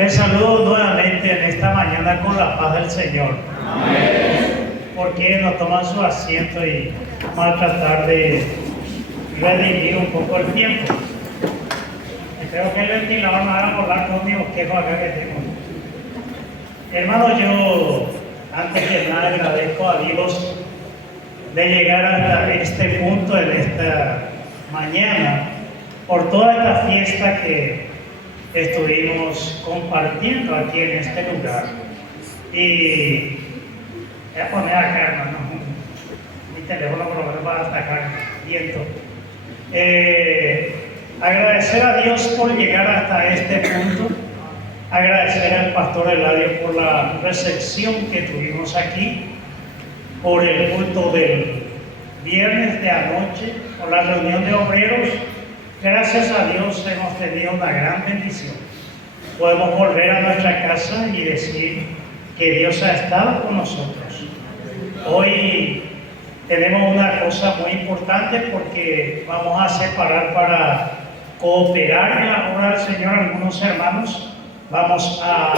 Les saludo nuevamente en esta mañana con la paz del Señor. Amén. Porque nos toman su asiento y vamos a tratar de redirigir un poco el tiempo. Espero que el ventilador no haga volar conmigo, que es acá que tengo. Hermanos, yo antes que nada agradezco a Dios de llegar hasta este punto en esta mañana por toda esta fiesta que estuvimos compartiendo aquí en este lugar. Y voy a poner acá, hermano, mi teléfono por lo menos para atacar viento. Agradecer a Dios por llegar hasta este punto. Agradecer al pastor Eladio por la recepción que tuvimos aquí, por el culto del viernes de anoche, por la reunión de obreros. Gracias a Dios hemos tenido una gran bendición. Podemos volver a nuestra casa y decir que Dios ha estado con nosotros. Hoy tenemos una cosa muy importante porque vamos a separar para cooperar en la obra del Señor algunos hermanos. Vamos a...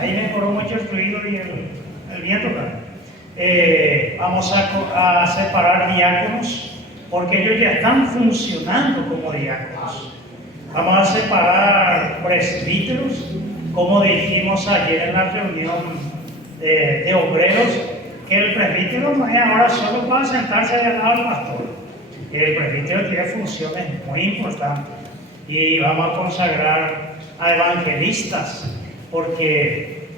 Ahí mejoró mucho el fluido y el viento, ¿verdad? Vamos a separar diáconos porque ellos ya están funcionando como diáconos. Vamos a separar presbíteros, como dijimos ayer en la reunión de obreros, que el presbítero no es ahora solo para sentarse al lado del pastor. El presbítero tiene funciones muy importantes y vamos a consagrar a evangelistas, porque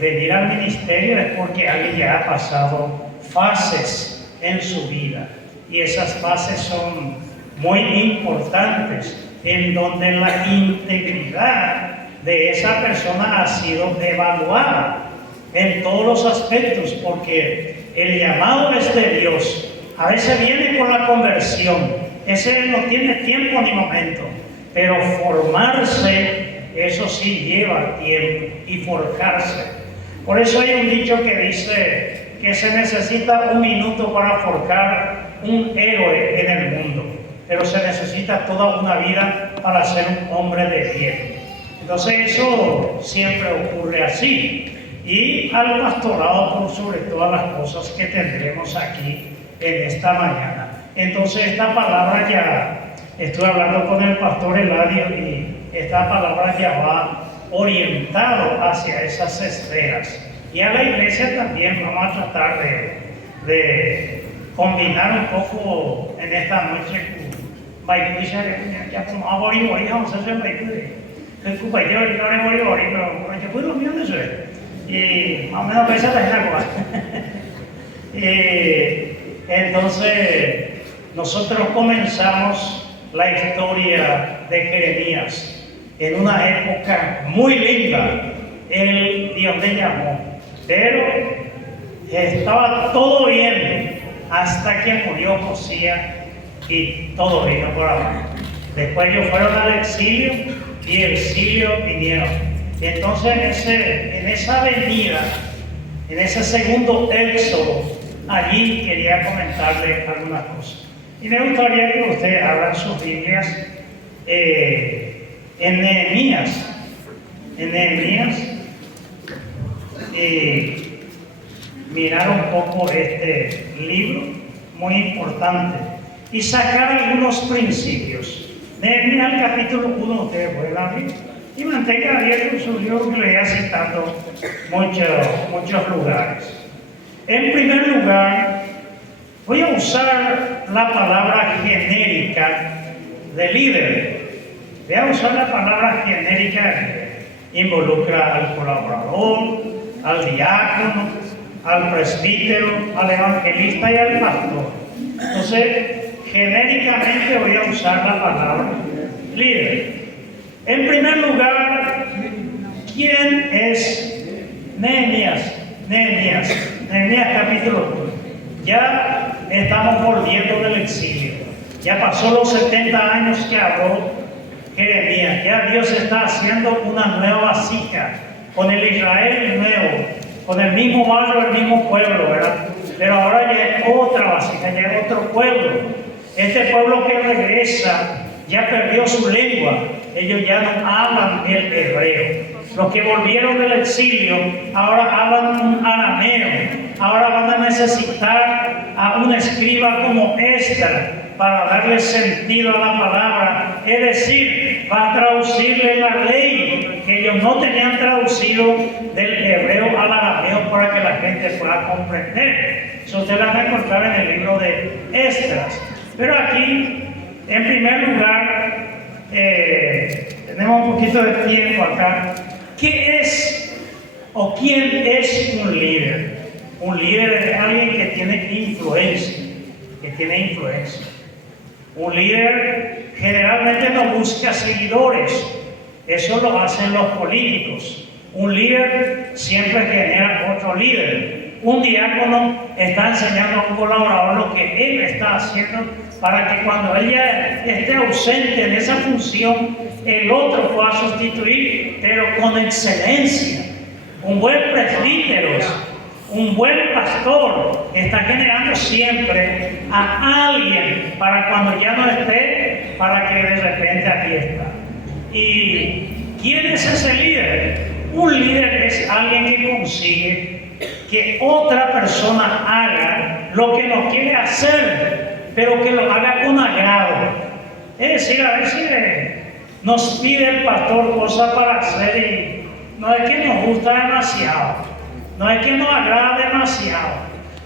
venir al ministerio es porque alguien ya ha pasado fases en su vida. Y esas fases son muy importantes, en donde la integridad de esa persona ha sido evaluada en todos los aspectos, porque el llamado es de Dios. A veces viene con la conversión, ese no tiene tiempo ni momento, pero formarse, eso sí lleva tiempo, y forjarse. Por eso hay un dicho que dice que se necesita un minuto para forjar un héroe en el mundo, pero se necesita toda una vida para ser un hombre de bien. Entonces eso siempre ocurre así, y al pastorado por sobre todas las cosas que tendremos aquí en esta mañana. Entonces esta palabra ya, estuve hablando con el pastor Eladio y esta palabra ya va orientado hacia esas esferas. Y a la iglesia también vamos a tratar de combinar un poco en esta noche con ya como abori vamos a hacer y más o menos esa es la cosa. Entonces nosotros comenzamos la historia de Jeremías en una época muy linda. Dios le llamó, pero estaba todo bien hasta que murió Josías y todo vino por abajo. Después ellos fueron al exilio y el exilio vinieron. Entonces en esa venida, en ese segundo éxodo, allí quería comentarle algunas cosas. Y me gustaría que ustedes abran sus Biblias en Nehemías. En Nehemías, mirar un poco este libro muy importante y sacar algunos principios. Nehemías, el capítulo 1, ustedes pueden abrir y mantenga abierto su libro, que le voy a citando muchos lugares. En primer lugar, voy a usar la palabra genérica de líder. Voy a usar la palabra genérica que involucra al colaborador, al diácono, al presbítero, al evangelista y al pastor. Entonces, genéricamente voy a usar la palabra líder. En primer lugar, ¿quién es Nehemías? Nehemías capítulo 1. Ya estamos volviendo del exilio. Ya pasó los 70 años que habló Jeremías. Ya Dios está haciendo una nueva vasija con el Israel nuevo, con el mismo barrio, el mismo pueblo, ¿verdad? Pero ahora ya es otra vasija, ya es otro pueblo. Este pueblo que regresa ya perdió su lengua, ellos ya no hablan el hebreo. Los que volvieron del exilio ahora hablan un arameo, ahora van a necesitar a un escriba como Esdras para darle sentido a la palabra, es decir, va a traducirle la ley que ellos no tenían traducido del hebreo al arameo para que la gente pueda comprender. Eso ustedes lo van a encontrar en el libro de Esdras. Pero aquí, en primer lugar, tenemos un poquito de tiempo acá. ¿Qué es o quién es un líder? Un líder es alguien que tiene influencia, Un líder generalmente no busca seguidores, eso lo hacen los políticos. Un líder siempre genera otro líder. Un diácono está enseñando a un colaborador lo que él está haciendo para que cuando ella esté ausente en esa función, el otro pueda sustituir, pero con excelencia. Un buen presbítero, un buen pastor está generando siempre a alguien para cuando ya no esté, para que de repente aquí está. ¿Y quién es ese líder? Un líder es alguien que consigue que otra persona haga lo que no quiere hacer, pero que lo haga con agrado. Es decir, a veces nos pide el pastor cosas para hacer y no es que nos gusta demasiado, no es que nos agrada demasiado,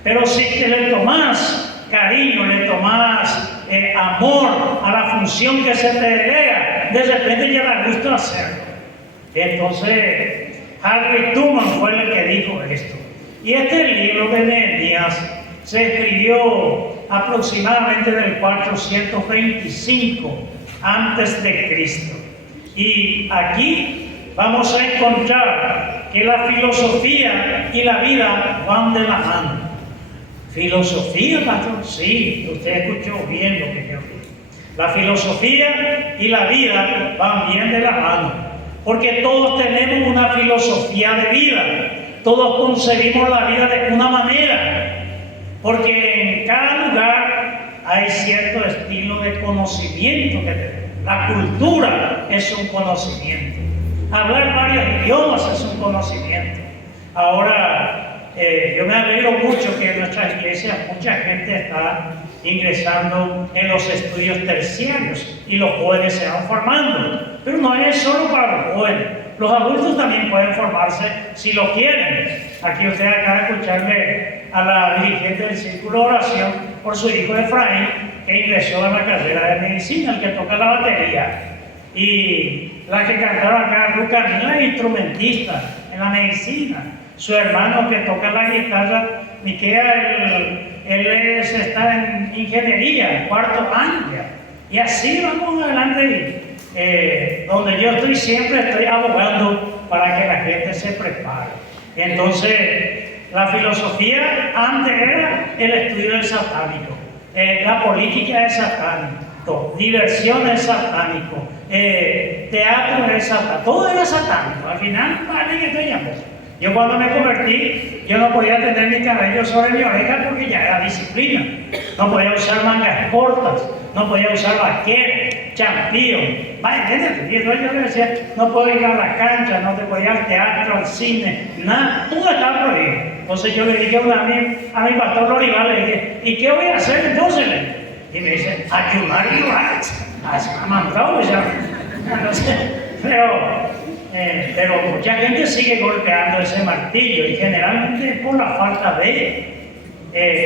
pero si que le tomas cariño, le tomas amor a la función que se te delega, de repente ya da gusto hacerlo. Entonces, Harry Truman fue el que dijo esto. Y este libro de Nehemías se escribió aproximadamente del 425 antes de Cristo. Y aquí vamos a encontrar que la filosofía y la vida van de la mano. ¿Filosofía, pastor? Sí, usted escuchó bien lo que yo dije. La filosofía y la vida van bien de la mano, porque todos tenemos una filosofía de vida, todos concebimos la vida de una manera, porque en cada lugar hay cierto estilo de conocimiento que tenemos. La cultura es un conocimiento, hablar varios idiomas es un conocimiento. Ahora, yo me alegro mucho que en nuestras iglesias mucha gente está ingresando en los estudios terciarios y los jóvenes se van formando, pero no es solo para los jóvenes, los adultos también pueden formarse si lo quieren. Aquí usted acaba de escucharle a la dirigente del Círculo de Oración por su hijo Efraín, que ingresó a la carrera de medicina, el que toca la batería, y la que cantaba acá, Lucamila, es instrumentista en la medicina. Su hermano que toca la guitarra, Miquea, él está en ingeniería, cuarto año ya. Y así vamos adelante. Donde yo estoy siempre estoy abogando para que la gente se prepare. Entonces, la filosofía antes era el estudio del satánico, la política es satánico, diversión es satánico, teatro es satánico, todo era satánico. Al final, ¿vale? Estoy llamando. Yo cuando me convertí, yo no podía tener mi cabello sobre mi oreja porque ya era disciplina. No podía usar mangas cortas, no podía usar vaquero, champío. Vaya, y yo le decía, no puedo ir a la cancha, no te puedo ir al teatro, al cine, nada, todo estaba prohibido. Entonces yo le dije a mi pastor Lorival, le dije, ¿y qué voy a hacer entonces? Y me dice, ayunar y orar. Así me ha mandado ya. Pero mucha gente sigue golpeando ese martillo y generalmente es por la falta de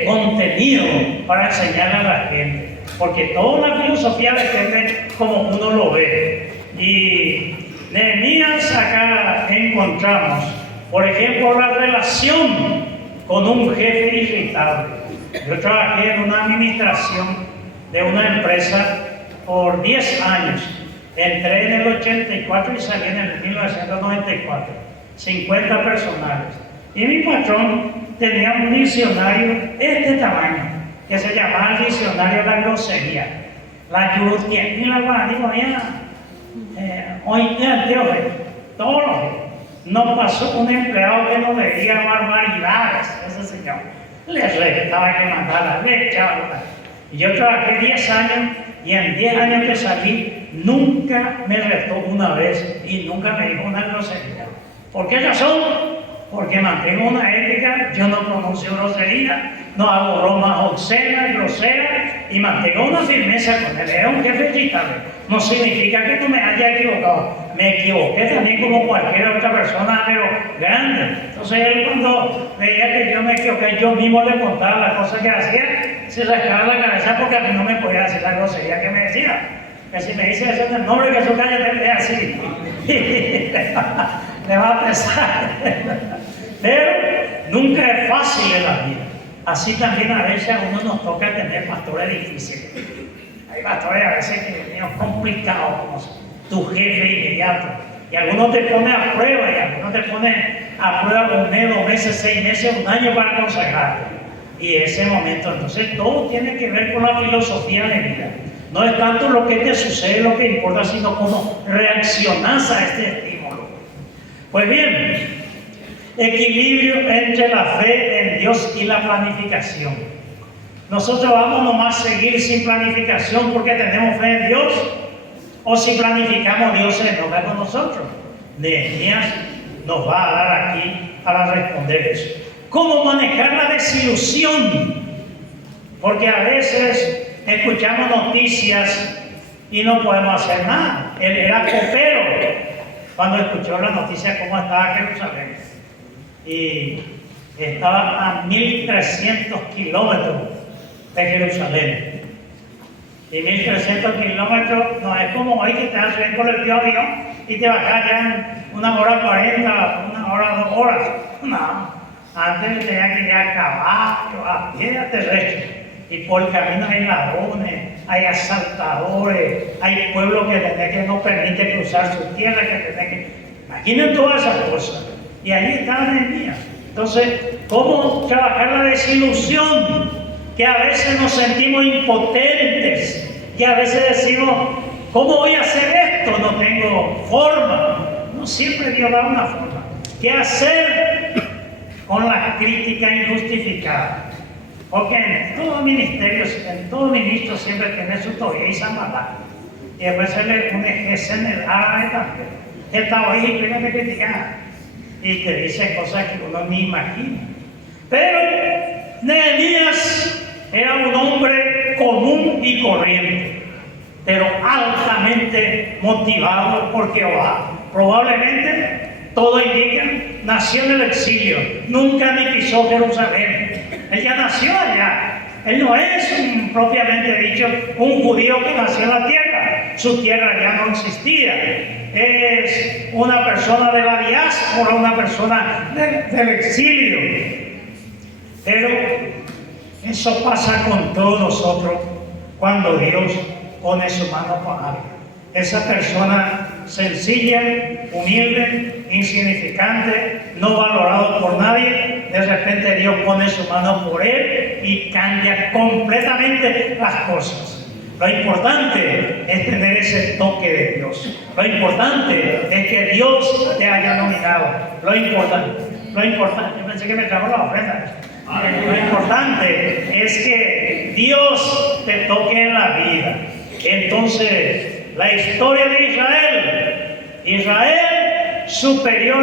contenido para enseñarle a la gente, porque toda la filosofía depende como uno lo ve. Y Nehemías acá encontramos, por ejemplo, la relación con un jefe irritable. Yo trabajé en una administración de una empresa por 10 años. Entré en el 84 y salí en el 1994, 50 personales. Y mi patrón tenía un diccionario de este tamaño, que se llamaba el diccionario de la grosería. La yutia, y la guaraní ponía, hoy todos los días. No pasó un empleado que no le diga barbaridades a ese señor. Le restaba que mandara, le echaba. Y yo trabajé 10 años y en 10 años que salí nunca me retó una vez y nunca me dijo una grosería. ¿Por qué razón? Porque mantengo una ética, yo no pronuncio grosería, no hago bromas obscenas y groseras y mantengo una firmeza con él. Era un jefe gitano. No significa que no me haya equivocado. Me equivoqué también como cualquier otra persona, pero grande. Entonces él cuando veía que yo me equivoqué, yo mismo le contaba las cosas que hacía, se rascaba la cabeza porque a mí no me podía decir la grosería que me decía. Que si me dice eso en el nombre que su calle te así. Le va a pesar. Pero nunca es fácil en la vida. Así también a veces a uno nos toca tener pastores difíciles. Hay pastores a veces que son complicados, como tu jefe inmediato. Y algunos te ponen a prueba, y algunos te ponen a prueba 1 mes, 2 meses, 6 meses, 1 año para aconsejarte. Y ese momento, entonces todo tiene que ver con la filosofía de vida. No es tanto lo que te sucede lo que importa, sino cómo reaccionas a este estímulo. Pues bien, equilibrio entre la fe en Dios y la planificación. Nosotros vamos nomás a seguir sin planificación porque tenemos fe en Dios, o si planificamos, Dios se enoja con nosotros. Nehemías nos va a dar aquí para responder eso. ¿Cómo manejar la desilusión? Porque a veces escuchamos noticias y no podemos hacer nada. Él era copero cuando escuchó la noticia cómo estaba Jerusalén. Y estaba a 1300 kilómetros de Jerusalén. Y 1300 kilómetros no es como hoy que te vas a subir por el avión y te bajas ya en 1 hora 40, 1 hora 2 horas. No, antes tenía que ir a caballo, a piedra terrestre. Y por el camino hay ladrones, hay asaltadores, hay pueblos que no permiten cruzar su tierra, imaginen todas esas cosas. Y ahí está Nehemías. Entonces, ¿cómo trabajar la desilusión? Que a veces nos sentimos impotentes, que a veces decimos, ¿cómo voy a hacer esto? No tengo forma. No siempre Dios da una forma. ¿Qué hacer con la crítica injustificada? Porque en todo ministerio, en todo ministro siempre tiene su toalla y sambalá. Y después se le pone ese en el árabe también. Está hoy y tiene que criticar. Y te dice cosas que uno ni imagina. Pero Nehemías era un hombre común y corriente, pero altamente motivado por Jehová. Probablemente, todo indica, nació en el exilio, nunca ni pisó Jerusalén. Él ya nació allá. Él no es propiamente dicho un judío que nació en la tierra. Su tierra ya no existía. Es una persona de la diáspora, una persona del exilio. Pero eso pasa con todos nosotros cuando Dios pone su mano con alguien. Esa persona sencilla, humilde, insignificante, no valorado por nadie, de repente Dios pone su mano por él y cambia completamente las cosas. Lo importante es tener ese toque de Dios. Lo importante es que Dios te haya nominado. Lo importante, yo pensé que me trajo la ofrenda. Lo importante es que Dios te toque en la vida. Entonces, la historia de Israel superó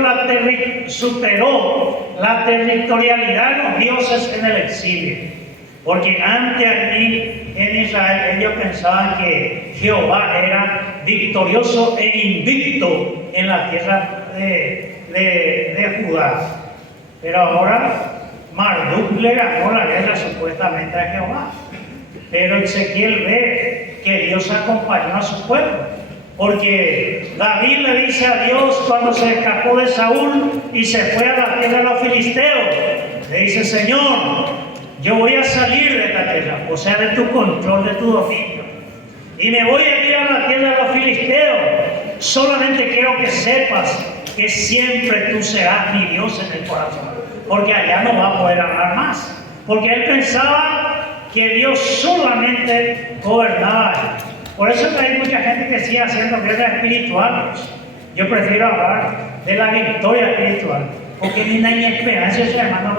la territorialidad de los dioses en el exilio. Porque antes aquí en Israel ellos pensaban que Jehová era victorioso e invicto en la tierra de Judá. Pero ahora Marduk le ganó la guerra supuestamente a Jehová. Pero Ezequiel ve que Dios acompañó a su pueblo. Porque David le dice a Dios cuando se escapó de Saúl y se fue a la tierra de los filisteos, le dice: Señor, yo voy a salir de esta tierra, o sea, de tu control, de tu dominio, y me voy a ir a la tierra de los filisteos. Solamente quiero que sepas que siempre tú serás mi Dios en el corazón, porque allá no va a poder hablar más. Porque él pensaba que Dios solamente gobernaba. Por eso hay mucha gente que sigue haciendo guerras espirituales. Yo prefiero hablar de la victoria espiritual. porque ni hay esperanza, hermano,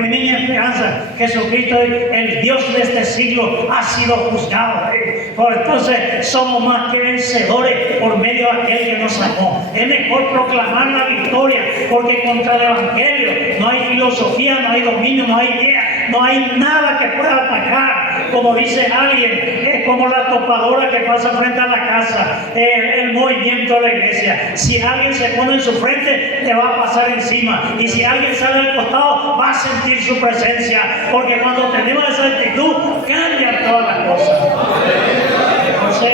ni esperanza. Jesucristo, el Dios de este siglo, ha sido juzgado. Por entonces somos más que vencedores por medio de aquel que nos amó. Es mejor proclamar la victoria, porque contra el Evangelio no hay filosofía, no hay dominio, no hay idea, no hay nada que pueda atacar. Como dice alguien, es como la topadora que pasa frente a la casa, el movimiento de la iglesia. Si alguien se pone en su frente, le va a pasar encima, y si alguien sale al costado, va a sentir su presencia, porque cuando tenemos esa actitud, cambian todas las cosas. Entonces,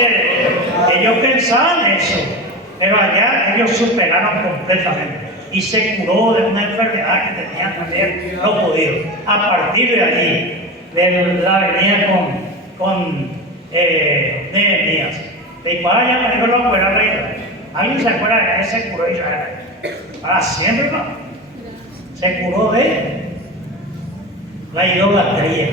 ellos pensaban eso, pero allá ellos superaron completamente, y se curó de una enfermedad que tenían también los judíos. A partir de allí, de la venía con Nehemías. De vaya, me dijo, no, fuera rey. ¿Alguien se acuerda de que se curó Israel? Para siempre, no. Se curó de la idolatría.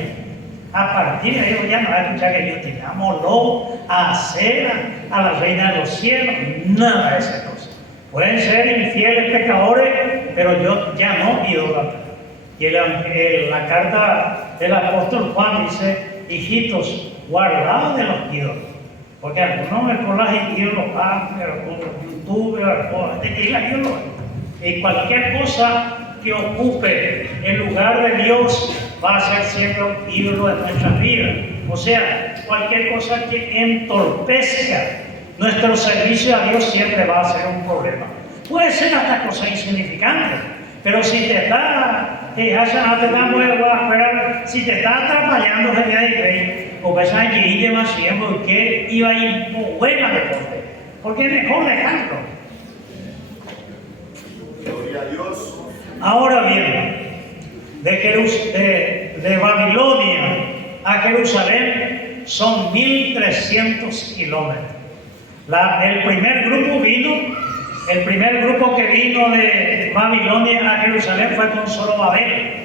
A partir de ahí ya no va a escuchar que yo te llamo lobo, a Acera, a la reina de los cielos, nada de esas cosas. Pueden ser infieles pecadores, pero yo ya no idolatra. Y la carta del apóstol Juan dice, hijitos, guardados de los ídolos. Porque algunos me con las ídolos, pero con YouTube, y cualquier cosa que ocupe el lugar de Dios va a ser siempre un ídolo de nuestras vidas. O sea, cualquier cosa que entorpezca nuestro servicio a Dios siempre va a ser un problema. Puede ser hasta cosas insignificantes, pero si te está si te está atrapallando o ves allí demasiado, porque iba a ir buena deporte, porque es mejor dejarlo. Gloria a Dios. Ahora bien, de Babilonia a Jerusalén son 1300 kilómetros. El primer grupo que vino de Babilonia a Jerusalén fue con Zorobabel.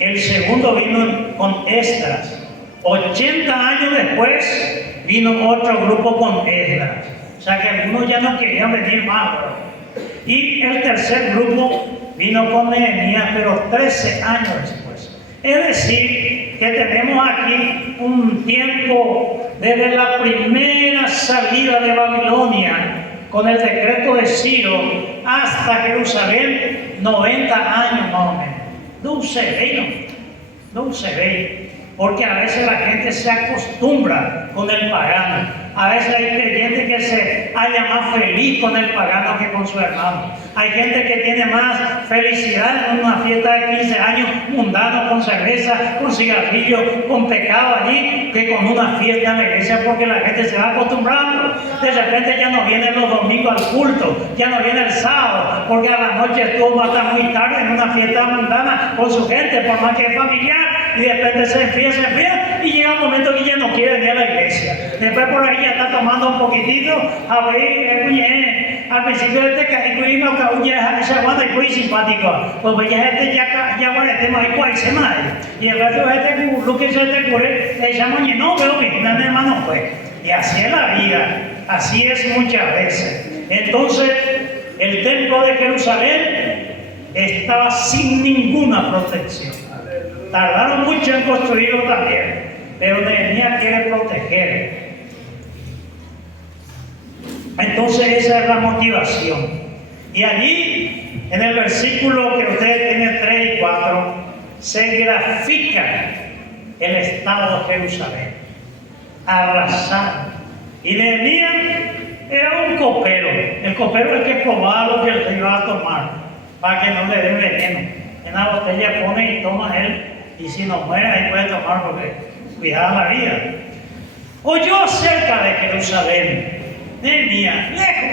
El segundo vino con Esdras. 80 años después vino otro grupo con Esdras. O sea que algunos ya no querían venir más, bro. Y el tercer grupo vino con Nehemías, pero 13 años después. Es decir, que tenemos aquí un tiempo desde la primera salida de Babilonia con el decreto de Ciro hasta Jerusalén, 90 años más o menos. No se ve, porque a veces la gente se acostumbra con el pagano. A veces hay creyentes que se halla más feliz con el pagano que con su hermano. Hay gente que tiene más felicidad en una fiesta de 15 años mundano, con cerveza, con cigarrillo, con pecado allí, que con una fiesta en la iglesia, porque la gente se va acostumbrando. De repente ya no vienen los domingos al culto, ya no viene el sábado, porque a la noche estuvo hasta muy tarde en una fiesta mundana con su gente, por más que es familiar, y de repente se enfría, y llega un momento que ya no quiere venir a la iglesia. Después por ahí ya está tomando un poquitito, a ver, al principio de este cariño, ya esa guarda y muy simpático, pues ya este ya guarda tema ahí cuál se madre, y el resto de lo que se te ocurre, le llaman y no, pero mi hermano fue. Y así es la vida, así es muchas veces. Entonces, el templo de Jerusalén estaba sin ninguna protección. Tardaron mucho en construirlo también, pero Nehemías quiere proteger. Entonces esa es la motivación. Y allí, en el versículo que ustedes tienen 3 y 4, se grafica el estado de Jerusalén, arrasado. Y Nehemías era un copero. El copero es el que probaba lo que él iba a tomar, para que no le dé veneno. En la botella pone y toma él, y si no muere ahí puede tomar, porque cuidado la vida. Oyó acerca de Jerusalén Nehemías, lejos.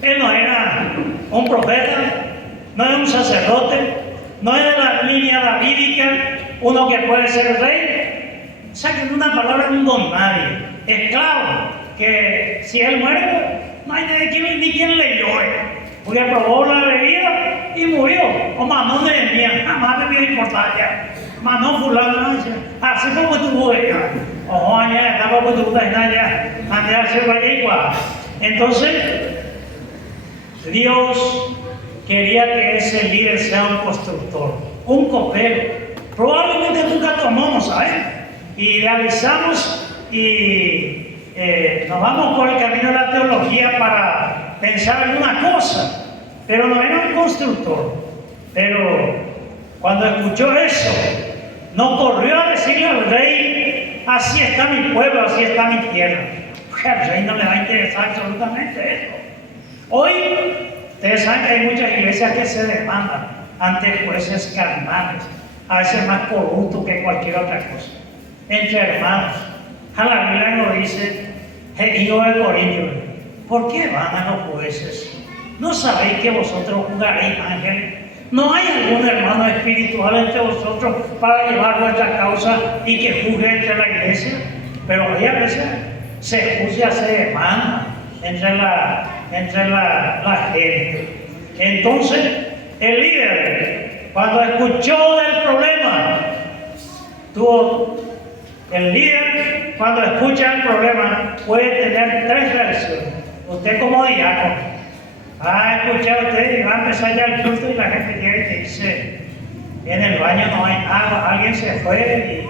Él no era un profeta, no era un sacerdote, no era de la línea davídica, uno que puede ser rey. O sea que en una palabra, un don nadie, esclavo, que si él muere, no hay ni quien le llore, porque probó la bebida y murió. O Manón Nehemías, jamás debió importar. Manón fulano, así como tú ella. Ojo, allá estaba con tu ya, ande a hacer igual. Entonces, Dios quería que ese líder sea un constructor, un copero. Probablemente nunca tomamos, ¿sabes? Idealizamos y nos vamos por el camino de la teología para pensar en una cosa, pero no era un constructor. Pero cuando escuchó eso, no corrió a decirle al rey: así está mi pueblo, así está mi tierra. Al rey no le va a interesar absolutamente eso. Hoy, ustedes saben que hay muchas iglesias que se demandan ante jueces carnales, a veces más corruptos que cualquier otra cosa, entre hermanos. A la Biblia nos dice, hijo de Corintio, ¿por qué van a los jueces? ¿No sabéis que vosotros jugaréis ángeles? ¿No hay algún hermano espiritual entre vosotros para llevar vuestra causa y que juzgue entre la iglesia? Pero a veces se juzga, se demanda entre la gente. Entonces, el líder, cuando escuchó del problema, el líder, cuando escucha el problema, puede tener tres reacciones. Usted como diácono va a escuchar usted y va a empezar ya el culto y la gente llega y te dice: en el baño no hay agua, alguien se fue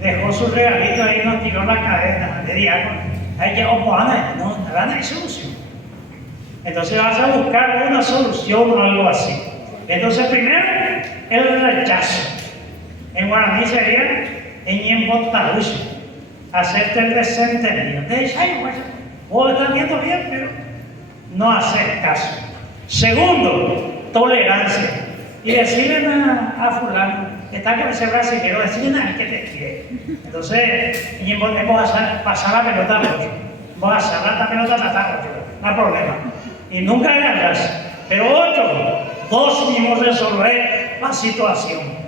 y dejó su regalito ahí y nos tiró la cadena de diácono. Hay que oponer, no hay solución. Entonces vas a buscar una solución o algo así. Entonces primero, el rechazo. En guaraní sería eñembotarush, hacerte el desentendido. Te dice: ay, pues, vos estás viendo bien, pero no haces caso. Segundo, tolerancia. Y decirle a fulano, está que ese brasileño, decirle a él que te quiere. Entonces, vamos a pasar la pelota al otro. Vamos a pasar la pelota al otro. No hay problema. Y nunca ganas. Pero otro, dos mismos resolver la situación.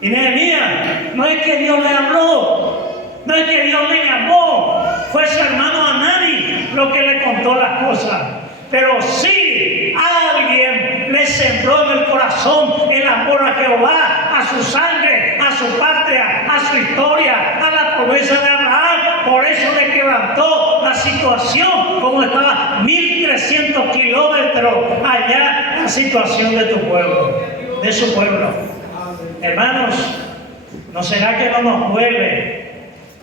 Y Nehemías, no es que Dios le habló, no es que Dios le llamó, fue su hermano Hanani lo que le contó las cosas. Pero sí, alguien le sembró en el corazón el amor a Jehová, a su sangre, a su patria, a su historia, a la promesa de Abraham. Por eso le quebrantó la situación, como estaba 1300 kilómetros allá, la situación de tu pueblo, de su pueblo. Hermanos, ¿no será que no nos vuelve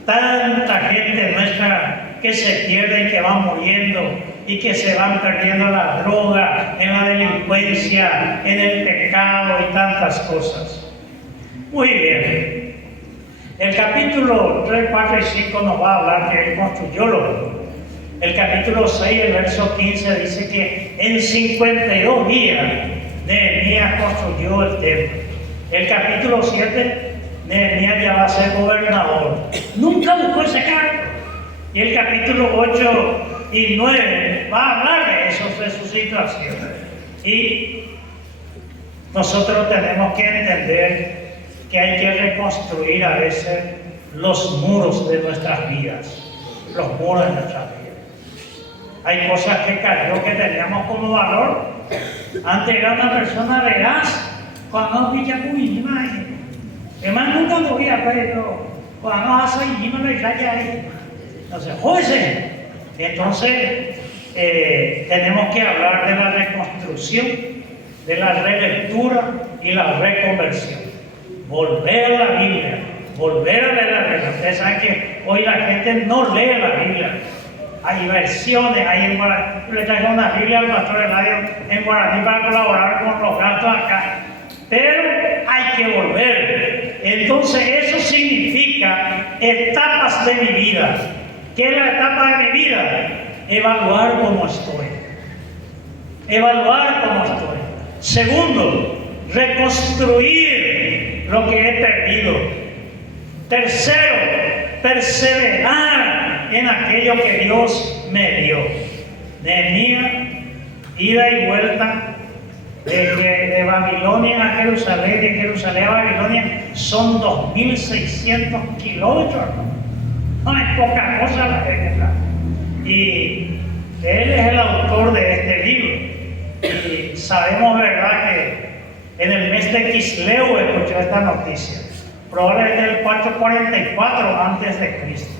tanta gente nuestra que se pierde y que va muriendo y que se van perdiendo en la droga, en la delincuencia, en el pecado y tantas cosas? Muy bien. El capítulo 3, 4 y 5 nos va a hablar que él construyó lo. El capítulo 6, el verso 15 dice que en 52 días Nehemías construyó el templo. El capítulo 7, Nehemías ya va a ser gobernador. Nunca buscó ese cargo. Y el capítulo 8 y 9 va a hablar de eso, de su situación. Y nosotros tenemos que entender que hay que reconstruir a veces los muros de nuestras vidas. Los muros de nuestras vidas. Hay cosas que cayó que teníamos como valor. Antes era una persona veraz. Cuando vi ya con mi imagen, además nunca lo vi a pero cuando hace y me lo ya ahí. Entonces, jódese. Entonces, tenemos que hablar de la reconstrucción, de la relectura y la reconversión. Volver a la Biblia, volver a leer la Biblia. Ustedes saben que hoy la gente no lee la Biblia. Hay versiones, hay en guaraní. Le traigo una Biblia al pastor Eladio en guaraní para colaborar con los gastos acá. Pero hay que volver. Entonces eso significa etapas de mi vida. ¿Qué es la etapa de mi vida? Evaluar cómo estoy. Evaluar cómo estoy. Segundo, reconstruir lo que he perdido. Tercero, perseverar en aquello que Dios me dio. Nehemías, ida y vuelta. De Babilonia a Jerusalén, de Jerusalén a Babilonia, son 2600 kilómetros. No es poca cosa la época. Y él es el autor de este libro. Y sabemos, ¿verdad?, que en el mes de Quisleu escuchó esta noticia. Probablemente el 444 antes de Cristo.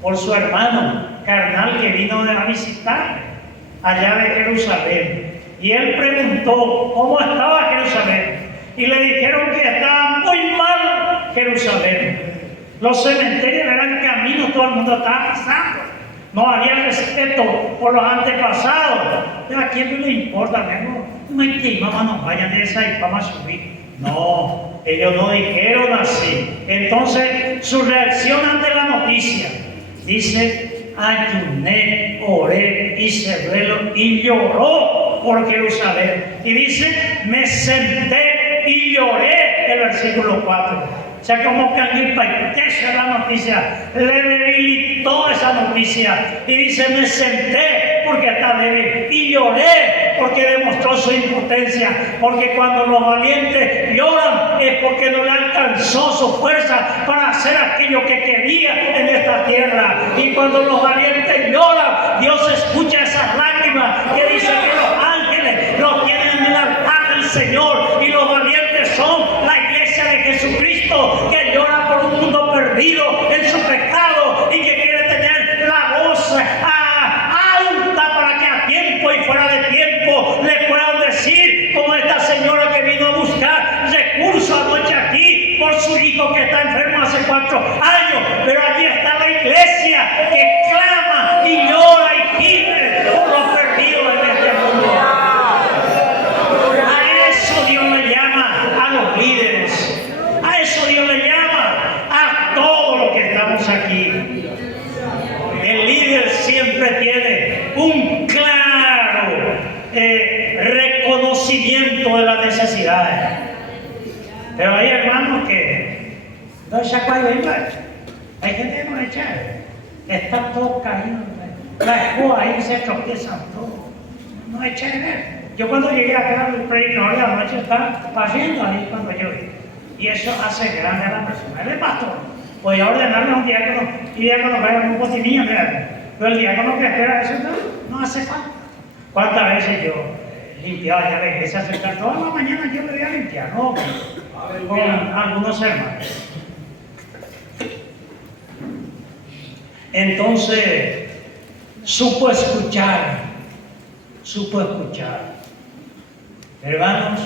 Por su hermano carnal que vino a visitarle allá de Jerusalén. Y él preguntó cómo estaba Jerusalén. Y le dijeron que estaba muy mal Jerusalén. Los cementerios eran caminos, todo el mundo estaba pasando. No había respeto por los antepasados. ¿A quién no le importa? Mamá, no vayan de esa y vamos a subir. No, ellos no dijeron así. Entonces, su reacción ante la noticia dice: ayuné, oré, hice duelo y lloró por Jerusalén. Y dice: me senté y lloré, el versículo 4. O sea, como que alguien paitecha la noticia, le debilitó esa noticia. Y dice: me senté porque está débil y lloré porque demostró su impotencia. Porque cuando los valientes lloran es porque no le alcanzó su fuerza para hacer aquello que quería en esta tierra. Y cuando los valientes lloran, Dios escucha esas lágrimas que dice que los ángeles los tienen en el altar del Señor. Y los valientes son la iglesia de Jesucristo, que llora por un mundo perdido en su pecado y que quiere tener la voz alta para que a tiempo y fuera de tiempo le puedan decir, como esta señora que vino a buscar recursos anoche aquí por su hijo que está enfermo hace 4 años, pero allí está la iglesia que clama y llora y gime por los perdidos en este mundo. A eso Dios le llama a los líderes. A eso Dios le llama a todos los que estamos aquí. El líder siempre tiene un claro reconocimiento de las necesidades. Pero hay hermanos que no se acuerdan. Hay gente que no echa. Está todo caído. La escoba ahí se tropiezan todo. No echa de ver. Yo cuando llegué acá al predicador de la noche estaba pasando ahí cuando yo vi. Y eso hace grande a la persona. Él es pastor. Voy a ordenarle a un diácono y diácono va a un potinillo, pero el diácono que espera eso no hace falta. ¿Cuántas veces yo limpiaba ya la iglesia central? Todas las mañanas yo le voy a limpiar, ¿no? Con algunos hermanos. Entonces, supo escuchar. Hermanos,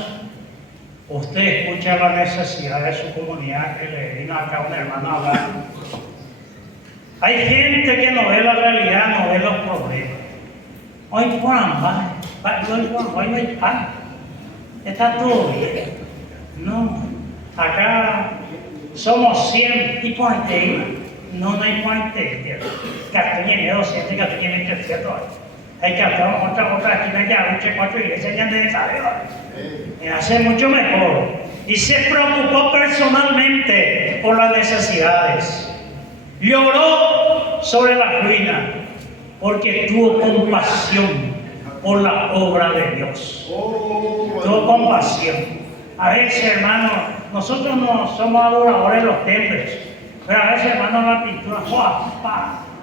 usted escucha la necesidad de su comunidad, que le vino acá un hermano a hablar. Hay gente que no ve la realidad, no ve los problemas. Hoy por hoy no hay pan. Está todo bien. No, acá somos 100 y por ahí. No hay puente. Cartuña y 200 y Cartuña y 300. Hay que hacer otra esquina ya, 4 iglesias ya de hace mucho mejor. Y se preocupó personalmente por las necesidades. Lloró sobre la ruina porque tuvo compasión por la obra de Dios. Tuvo compasión. A veces, hermanos, nosotros no somos adoradores de los templos, pero a veces, hermanos, la pintura,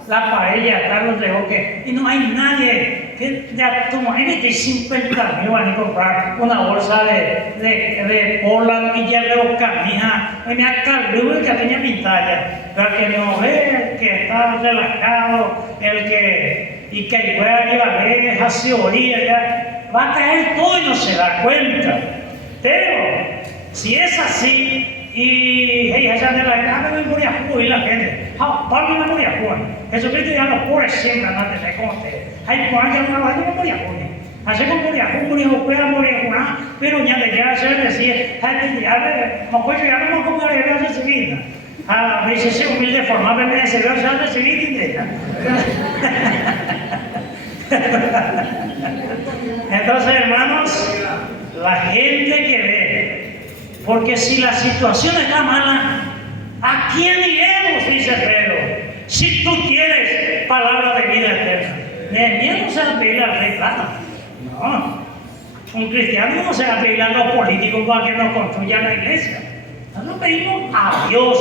la paella, Carlos dejó que, y no hay nadie que ya tu madre te 50.000 van a comprar una bolsa de Poland y ya veo camina, me acaló que tenía mi talla, pero que no ve, el que está relajado, el que y que igual iba a ver hace orilla ya, va a caer todo y no se da cuenta. Pero si es así, y ella de la edad me moría y la gente, ¿para me moría Jesucristo ya los pobres siempre andan de conte. Hay por ahí una vez me moría así como moría pero ya de ya se decía, ya no me como la iglesia civil. A veces se humilde formalmente en ese verso de civil. Entonces, hermanos, la gente que ve, porque si la situación está mala, ¿a quién iremos? Dice Pedro. Si tú tienes palabra de vida eterna. Nehemías no se va a pedir al rey plata. No. Un cristiano no se va a pedir a los políticos para que nos construyan la iglesia. Nosotros pedimos a Dios.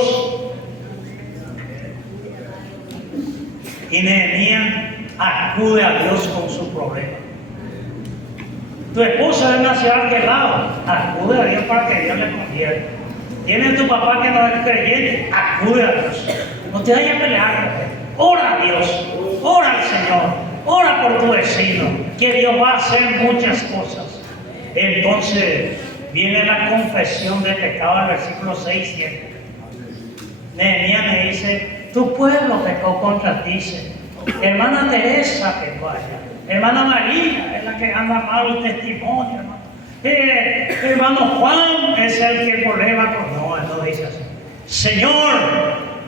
Y Nehemías acude a Dios con su problema. Tu esposa es una ciudad que lado, acude a Dios para que Dios le convierta. Tienes tu papá que no es creyente, acude a Dios. No te vayas a pelear, ora a Dios, ora al Señor, ora por tu vecino, que Dios va a hacer muchas cosas. Entonces viene la confesión de pecado al versículo 6 y 7. Nehemías me dice, tu pueblo pecó contra ti, Señor. Hermana Teresa pecó allá. Hermana María es la que anda mal el testimonio, hermano. Hermano Juan es el que problema con... No, él no dice así. Señor,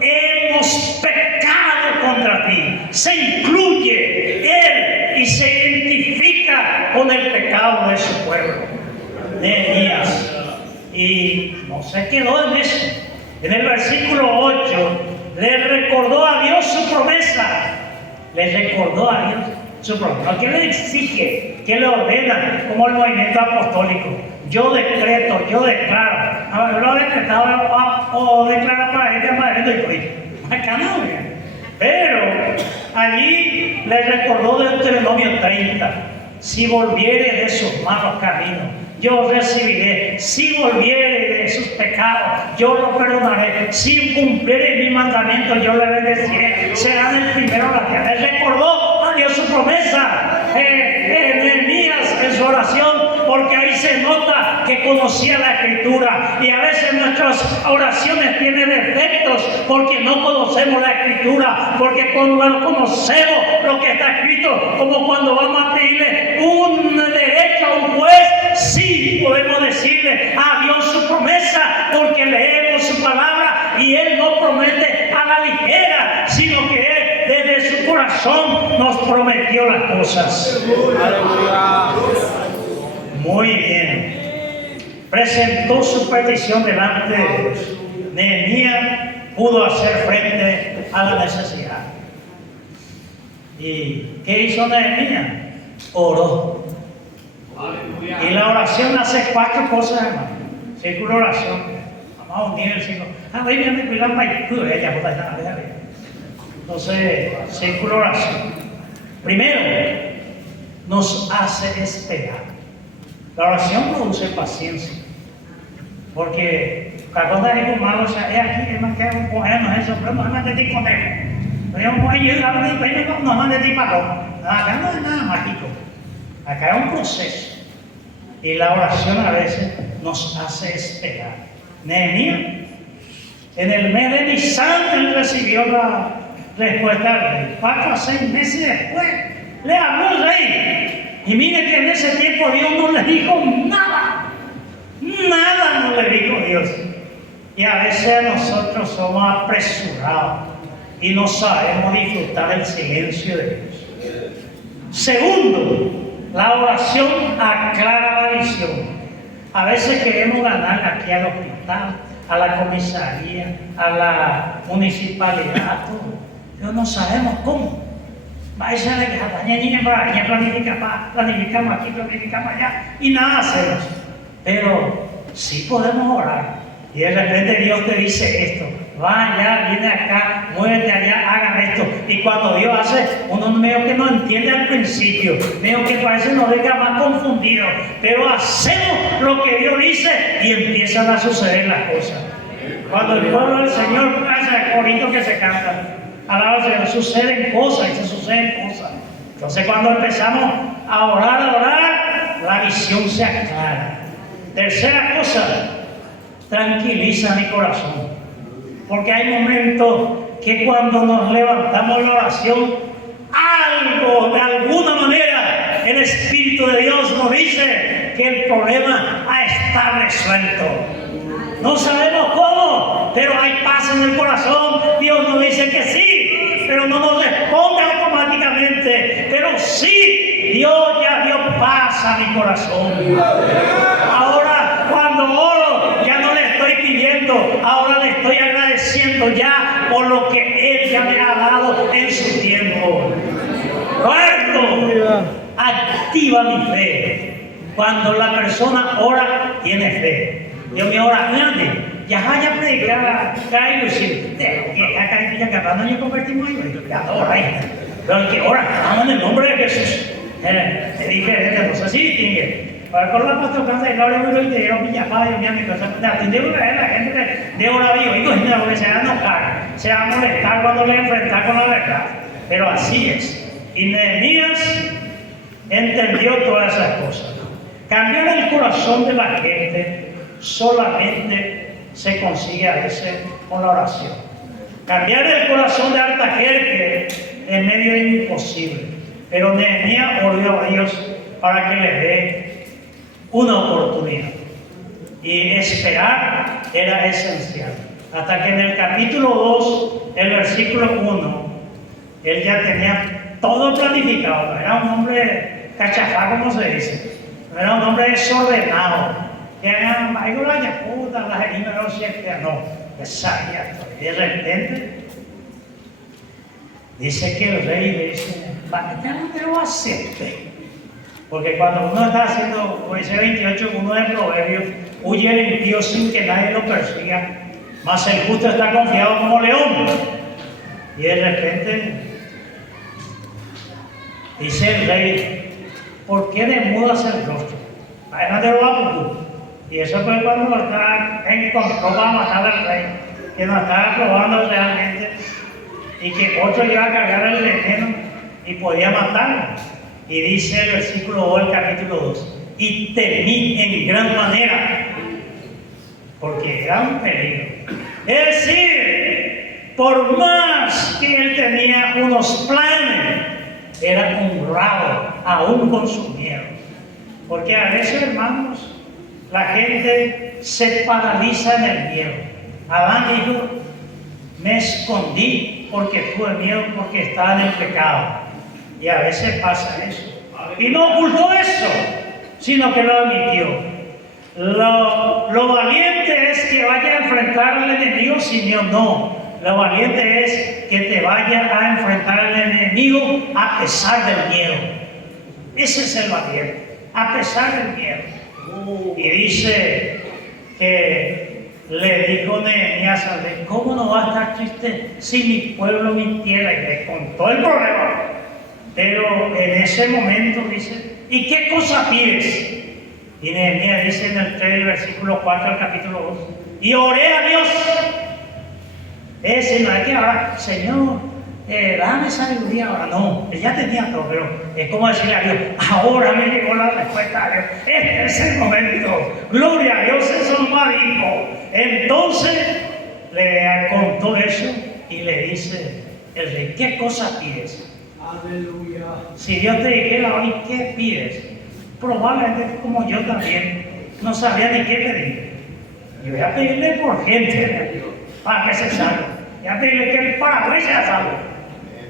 hemos pecado contra ti. Se incluye él y se identifica con el pecado de su pueblo. Nehemías. Y no se quedó en eso. En el versículo 8 le recordó a Dios su promesa. Le recordó a Dios su promesa. ¿Qué le exige? ¿Qué le ordena? Como el movimiento apostólico. Yo decreto, yo declaro. No, lo ha decretado o declara para gente para esto. Acá no, pero allí le recordó Deuteronomio 30. Si volviere de sus malos caminos, yo recibiré. Si volviere de sus pecados, yo lo perdonaré. Si cumpliere mi mandamiento, yo le bendeciré. Serán el primero la tierra. Él recordó a Dios su promesa. Nehemías en su oración, porque ahí se nota que conocía la Escritura. Y a veces nuestras oraciones tienen defectos porque no conocemos la Escritura. Porque cuando conocemos lo que está escrito, como cuando vamos a pedirle un derecho a un juez, sí podemos decirle a Dios su promesa, porque leemos su palabra y Él no promete a la ligera, sino que Él desde su corazón nos prometió las cosas. Muy bien. Presentó su petición delante de Dios. Nehemías pudo hacer frente a la necesidad. ¿Y qué hizo Nehemías? Oró. Y la oración hace 4 cosas, hermano. Círculo de oración. Vamos a unir el círculo. Entonces, círculo de oración. Primero, nos hace esperar. La oración produce paciencia. Porque cuando digo malo, o sea, es aquí, es más que un poema, eso, pero no es más de ti conejo. No es más de ti patrón. Acá no es nada mágico. Acá es un proceso. Y la oración a veces nos hace esperar. Nehemías, en el mes de Nisan, él recibió la respuesta del rey. 4 a 6 meses después, le habló el rey. Y mire que en ese tiempo Dios no le dijo nada. Nada no le dijo Dios. Y a veces nosotros somos apresurados y no sabemos disfrutar el silencio de Dios. Segundo, la oración aclara la visión. A veces queremos ganar aquí al hospital, a la comisaría, a la municipalidad, a todo. Pero no sabemos cómo. Planificamos aquí, planificamos allá y nada hacemos. Pero sí podemos orar. Y de repente Dios te dice esto. Vaya, viene acá, muévete allá, hagan esto. Y cuando Dios hace, uno medio que no entiende al principio, medio que parece nos deja más confundido. Pero hacemos lo que Dios dice y empiezan a suceder las cosas. Cuando el pueblo del Señor hace el corito que se canta, alaba al Señor, suceden cosas y se suceden cosas. Entonces cuando empezamos a orar, la visión se aclara. Tercera cosa, tranquiliza mi corazón. Porque hay momentos que cuando nos levantamos en la oración, algo, de alguna manera, el Espíritu de Dios nos dice que el problema está resuelto. No sabemos cómo, pero hay paz en el corazón. Dios nos dice que sí, pero no nos responde automáticamente. Pero sí, Dios ya dio paz a mi corazón. Ahora, cuando oro, ya no le estoy pidiendo, ahora le estoy agradeciendo ya por lo que Él ya me ha dado en su tiempo. Cuarto, activa mi fe. Cuando la persona ora, tiene fe. Dios mío, ora grande. Ya haya predicado, cae ilusión. Ya capaz no nos convertimos ahí. Ya ora ahí. Pero el que ora, vamos en el nombre de Jesús. Es diferente, no sé si distingue. Para con la pastor canta y gloria a Dios y te dieron piñapada y mi cosa. La gente de hora vivo, digo, porque se va a enojar, se va a molestar cuando le enfrentar con la verdad. Pero así es. Y Nehemías entendió todas esas cosas. Cambiar el corazón de la gente solamente se consigue a veces con la oración. Cambiar el corazón de Artajerjes en medio es imposible. Pero Nehemías oró a Dios para que le dé una oportunidad. Y esperar era esencial. Hasta que en el capítulo 2, el versículo 1, él ya tenía todo planificado. No era un hombre cachafá, como se dice. No era un hombre desordenado. Que era algo la yaputa, la jerina, no sé qué. No, él sabía. Y de repente, dice que el rey le dice: ya no te lo acepte. Porque cuando uno está haciendo, como dice 28, uno de Proverbios, huye el impío sin que nadie lo persiga, mas el justo está confiado como león. Y de repente dice el rey: ¿por qué demudas el rostro? Adelante lo va a. Y eso fue cuando encontró para matar al rey, que no estaba probando realmente, y que otro iba a cargar el veneno y podía matarlo. Y dice el versículo 2 del capítulo 2: y temí en gran manera, porque era un peligro. Es decir, por más que él tenía unos planes, era honrado aún con su miedo. Porque a veces, hermanos, la gente se paraliza en el miedo. Adán dijo: me escondí porque tuve miedo, porque estaba en el pecado. Y a veces pasa eso. Y no ocultó eso, sino que lo admitió. Lo valiente es que vaya a enfrentar al enemigo sin miedo. No, lo valiente es que te vaya a enfrentar al enemigo a pesar del miedo. Ese es el valiente, a pesar del miedo. Y dice que le dijo Nehemías al rey: ¿cómo no va a estar triste si mi pueblo mintiera? Y le contó el problema. Pero en ese momento dice: ¿y qué cosa pides? Y Nehemías dice en el 3, versículo 4 del capítulo 2: y oré a Dios. No es que ahora, Señor, dame sabiduría ahora. No, él ya tenía todo, pero es como decirle a Dios: ahora me llegó la respuesta a Dios. Este es el momento. Gloria a Dios, eso no dijo. Entonces le contó eso y le dice el rey: ¿qué cosa pides? Aleluya. Si Dios te dijera hoy: ¿qué pides? Probablemente, como yo también, no sabía ni qué pedir. Y voy a pedirle por gente, para que se salve. Voy a pedirle que el Paraguay sea salvo.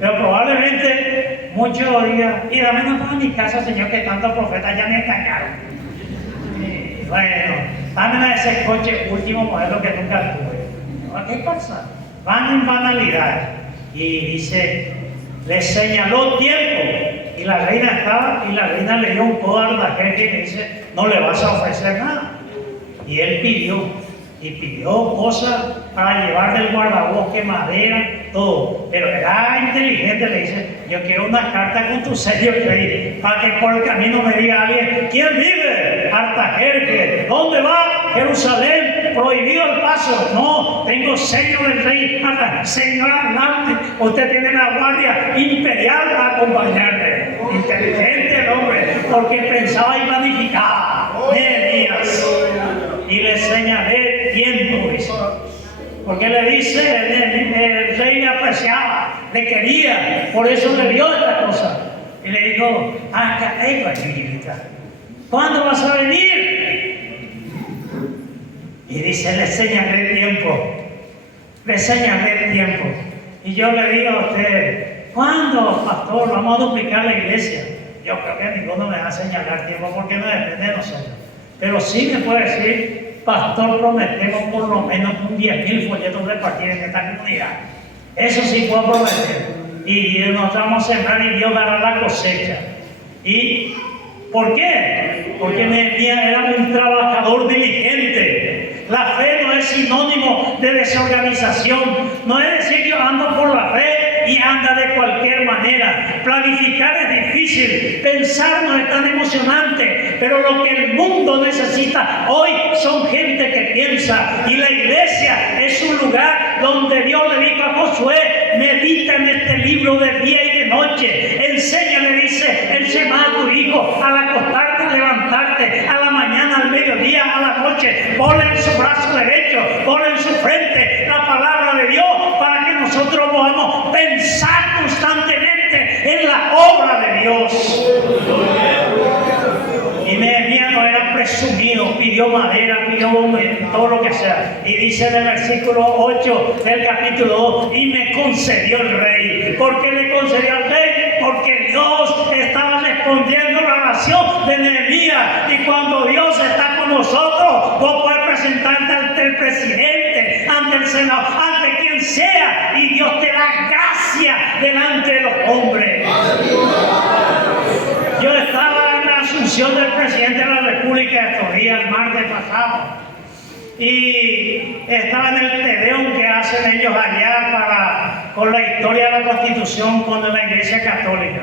Pero probablemente muchos digan: y dame una para mi casa, Señor, que tantos profetas ya me engañaron. Y bueno, dame ese coche último modelo que nunca tuve. ¿Qué pasa? Van en banalidad. Y dice: le señaló tiempo. Y la reina estaba, y la reina le dio un codo a Artajerjes que le dice: no le vas a ofrecer nada. Y él pidió cosas para llevar del guardabosque, madera, todo. Pero era inteligente, le dice: yo quiero una carta con tu sello, rey, para que por el camino me diga alguien: ¿quién vive? Artajerjes. ¿Dónde va? Jerusalén. Prohibido el paso. No, tengo sello del rey. Señor adelante, usted tiene la guardia imperial para acompañarle. Inteligente el hombre, porque pensaba y planificaba. Nehemías. Y le señalé tiempo, dice. Porque le dice, el rey le apreciaba, le quería, por eso le dio esta cosa. Y le dijo: ¿cuándo vas a venir? Y dice: le señalé tiempo. Le señalé tiempo. Y yo le digo a usted: ¿cuándo, pastor, vamos a duplicar la iglesia? Yo creo que ninguno me va a señalar tiempo, porque no depende de nosotros. Pero sí me puede decir: pastor, prometemos por lo menos 10,000 folletos repartir en esta comunidad. Eso sí puedo prometer. Y nosotros vamos a sembrar y Dios dará la cosecha. ¿Y por qué? Porque Nehemías era un trabajador diligente. La fe no es sinónimo de desorganización. No es decir: yo ando por la fe y anda de cualquier manera. Planificar es difícil, pensar no es tan emocionante, pero lo que el mundo necesita hoy son gente que piensa. Y la iglesia es un lugar donde Dios le dijo a Josué: medita en este libro de día y de de noche. Enséñale, dice el Shema a tu hijo, al acostarte, al levantarte, a la mañana, al mediodía, a la noche. Ponle en su brazo derecho, ponle en su frente la palabra de Dios para que nosotros podamos pensar constantemente en la obra de Dios. Y Nehemías no era presumido, pidió madera, pidió todo lo que sea. Y dice en el versículo 8 del capítulo 2, y me concedió el rey. ¿Por qué le concedió al rey? Porque Dios estaba respondiendo la oración de Nehemías. Y cuando Dios está con nosotros, vos puedes presentarte ante el presidente, ante el senador, ante quien sea, y Dios te da gracia delante de los hombres. Yo estaba en la asunción del presidente de la República estos días, el martes pasado, y estaba en el tedeum que hacen ellos allá con la historia de la Constitución con la Iglesia Católica.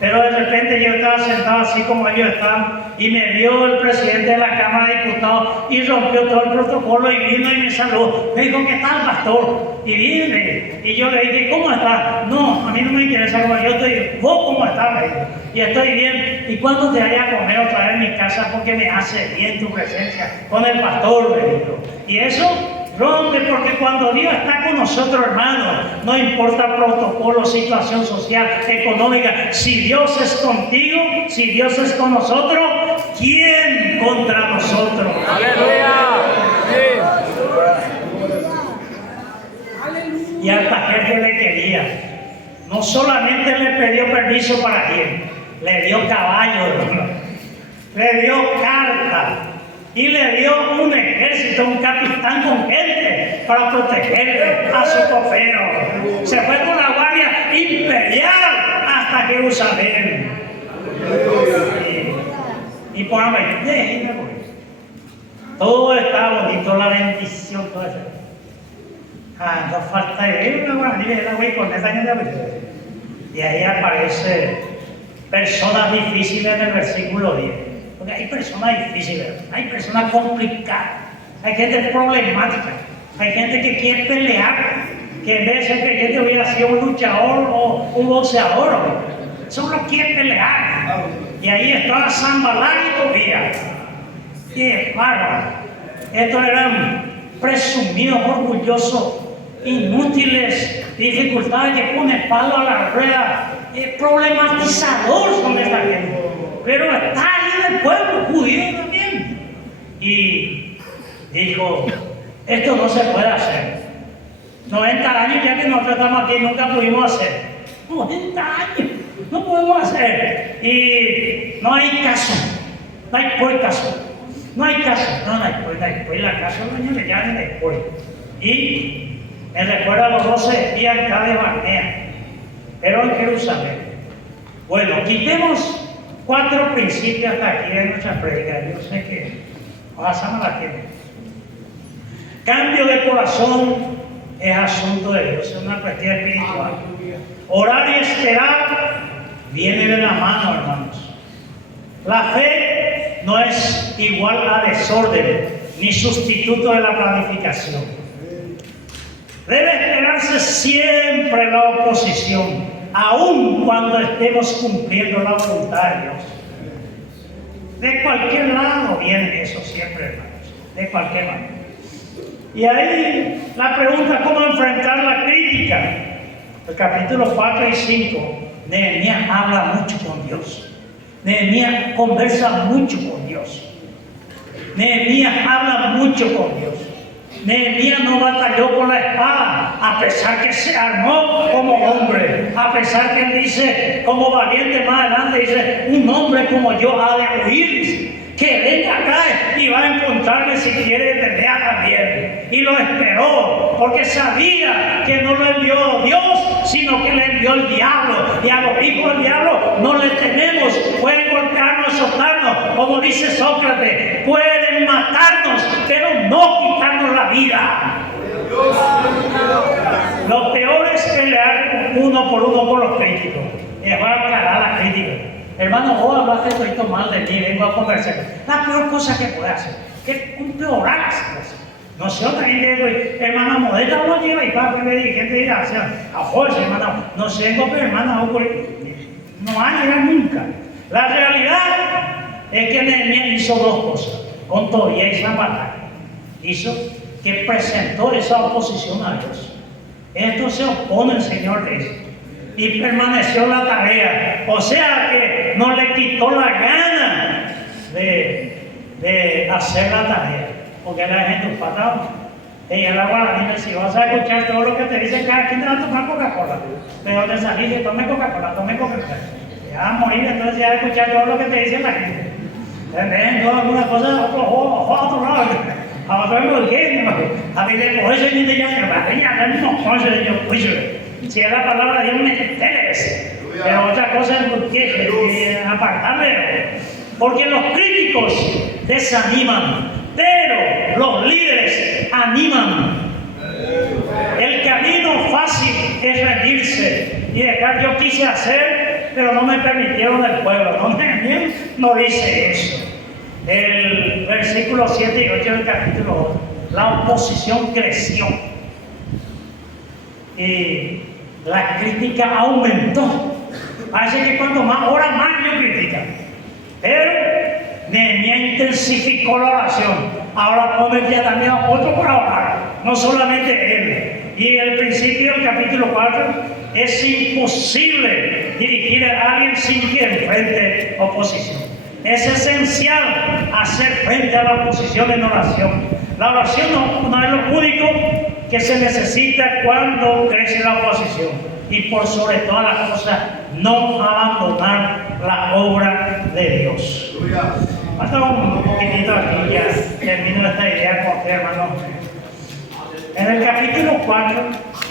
Pero de repente yo estaba sentado así como ellos estaban, y me vio el presidente de la Cámara de Diputados y rompió todo el protocolo y vino y me saludó. Me dijo, ¿qué tal, pastor? Y vine, y yo le dije, ¿cómo estás? No, a mí no me interesa cómo yo estoy. ¿Vos cómo estás? Me dijo. Y estoy bien. ¿Y cuándo te vayas a comer otra vez en mi casa? Porque me hace bien tu presencia con el pastor, me dijo. Y eso rompe, porque cuando Dios está con nosotros, hermanos, no importa protocolo, situación social, económica, si Dios es contigo, si Dios es con nosotros, ¿quién contra nosotros? ¡Aleluya! Y hasta gente le quería. No solamente le pidió permiso para ir, le dio caballo, hermano, le dio carta. Y le dio un ejército, un capitán con gente para protegerle a su copero. Se fue con la guardia imperial hasta Jerusalén. Y por ahí, déjenme morir. Todo está bonito, la bendición, todo eso. No falta ir una guardia, la voy con esta año de abril. Y ahí aparece personas difíciles en el versículo 10. Porque hay personas difíciles, hay personas complicadas, hay gente problemática, hay gente que quiere pelear, que en vez de ser creyente hubiera sido un luchador o un boxeador, solo quiere pelear. Y ahí estaba Sanballat y Tobías. ¡Qué bárbaro! Estos eran presumidos, orgullosos, inútiles, dificultades que ponen palo a la rueda, problematizador son esta gente. Pero está ahí en el pueblo judío también. Y dijo, esto no se puede hacer. 90 años ya que nosotros estamos aquí, nunca pudimos hacer. 90 años, no podemos hacer. Y no hay caso, no hay por caso. No hay caso, no hay por la caso no le llaman después. Y me recuerda a los 12 días acá de Barnea, pero en Jerusalén. Bueno, quitemos 4 principios hasta aquí en nuestra prédica. Yo sé que pasamos la tiempo. Cambio de corazón es asunto de Dios, es una cuestión espiritual. Orar y esperar viene de la mano, hermanos. La fe no es igual a desorden ni sustituto de la planificación. Debe esperarse siempre la oposición, aun cuando estemos cumpliendo la voluntad de Dios. De cualquier lado viene eso siempre, hermanos, de cualquier manera. Y ahí la pregunta, ¿cómo enfrentar la crítica? El capítulo 4 y 5, Nehemías habla mucho con Dios. Nehemías conversa mucho con Dios. Nehemías habla mucho con Dios. Nehemías no batalló con la espada, a pesar que se armó como hombre, a pesar que él dice, como valiente más adelante, dice, un hombre como yo ha de huir, que venga acá y va a encontrarme si quiere pelea también. Y lo esperó, porque sabía que no lo envió Dios, sino que le envió el diablo. Y a los hijos del diablo no le tememos, pueden golpearnos, azotarnos, como dice Sócrates, pueden matarnos, pero no quitarnos la vida. Lo peor es pelear uno por uno con los críticos. Y después aclarar la crítica. Hermano, vos hablaste esto mal de mí, vengo a conversar. La peor cosa que puede hacer, que empeorar las cosas. No sé, otra gente, hermana Modesta, uno lleva y va a ver gente y hace a fuerza, hermana. No sé, pero hermana, no va a llegar nunca. La realidad es que Nehemías hizo dos cosas con todo y esa batalla. Hizo que presentó esa oposición a Dios. Esto se opone el Señor de eso. Y permaneció la tarea. O sea que no le quitó la gana de hacer la tarea. Porque la gente patado. Ella la guarda, si vas a escuchar todo lo que te dicen, cada quien te va a tomar Coca-Cola. Pero te salís y tome Coca-Cola, tome Coca-Cola. Ya vas a morir, entonces ya vas a escuchar todo lo que te dice la gente. Ven, todas algunas cosas a otro lado. A otro lado, ¿qué? A mí le coge ese niño ya no conoce de Dios juicio. Si es la palabra de Dios, me interesa. Pero otra cosa es que apartarle. Porque los críticos desaniman, pero los líderes animan. El camino fácil es rendirse y dejar. Yo quise hacer, pero no me permitieron el pueblo. No dice eso. El versículo 7 y 8 del capítulo 8. La oposición creció. Y la crítica aumentó. Parece que cuando más ora, más yo critica. Pero Nehemías intensificó la oración. Ahora pone ya también a otro para orar, no solamente él. Y el principio del capítulo 4 es imposible dirigir a alguien sin que enfrente oposición. Es esencial hacer frente a la oposición en oración. La oración no es lo único que se necesita cuando crece la oposición. Y por sobre todas las cosas, no abandonar la obra de Dios. Hasta un poquitito aquí, ya termino esta idea con usted, hermano. En el capítulo 4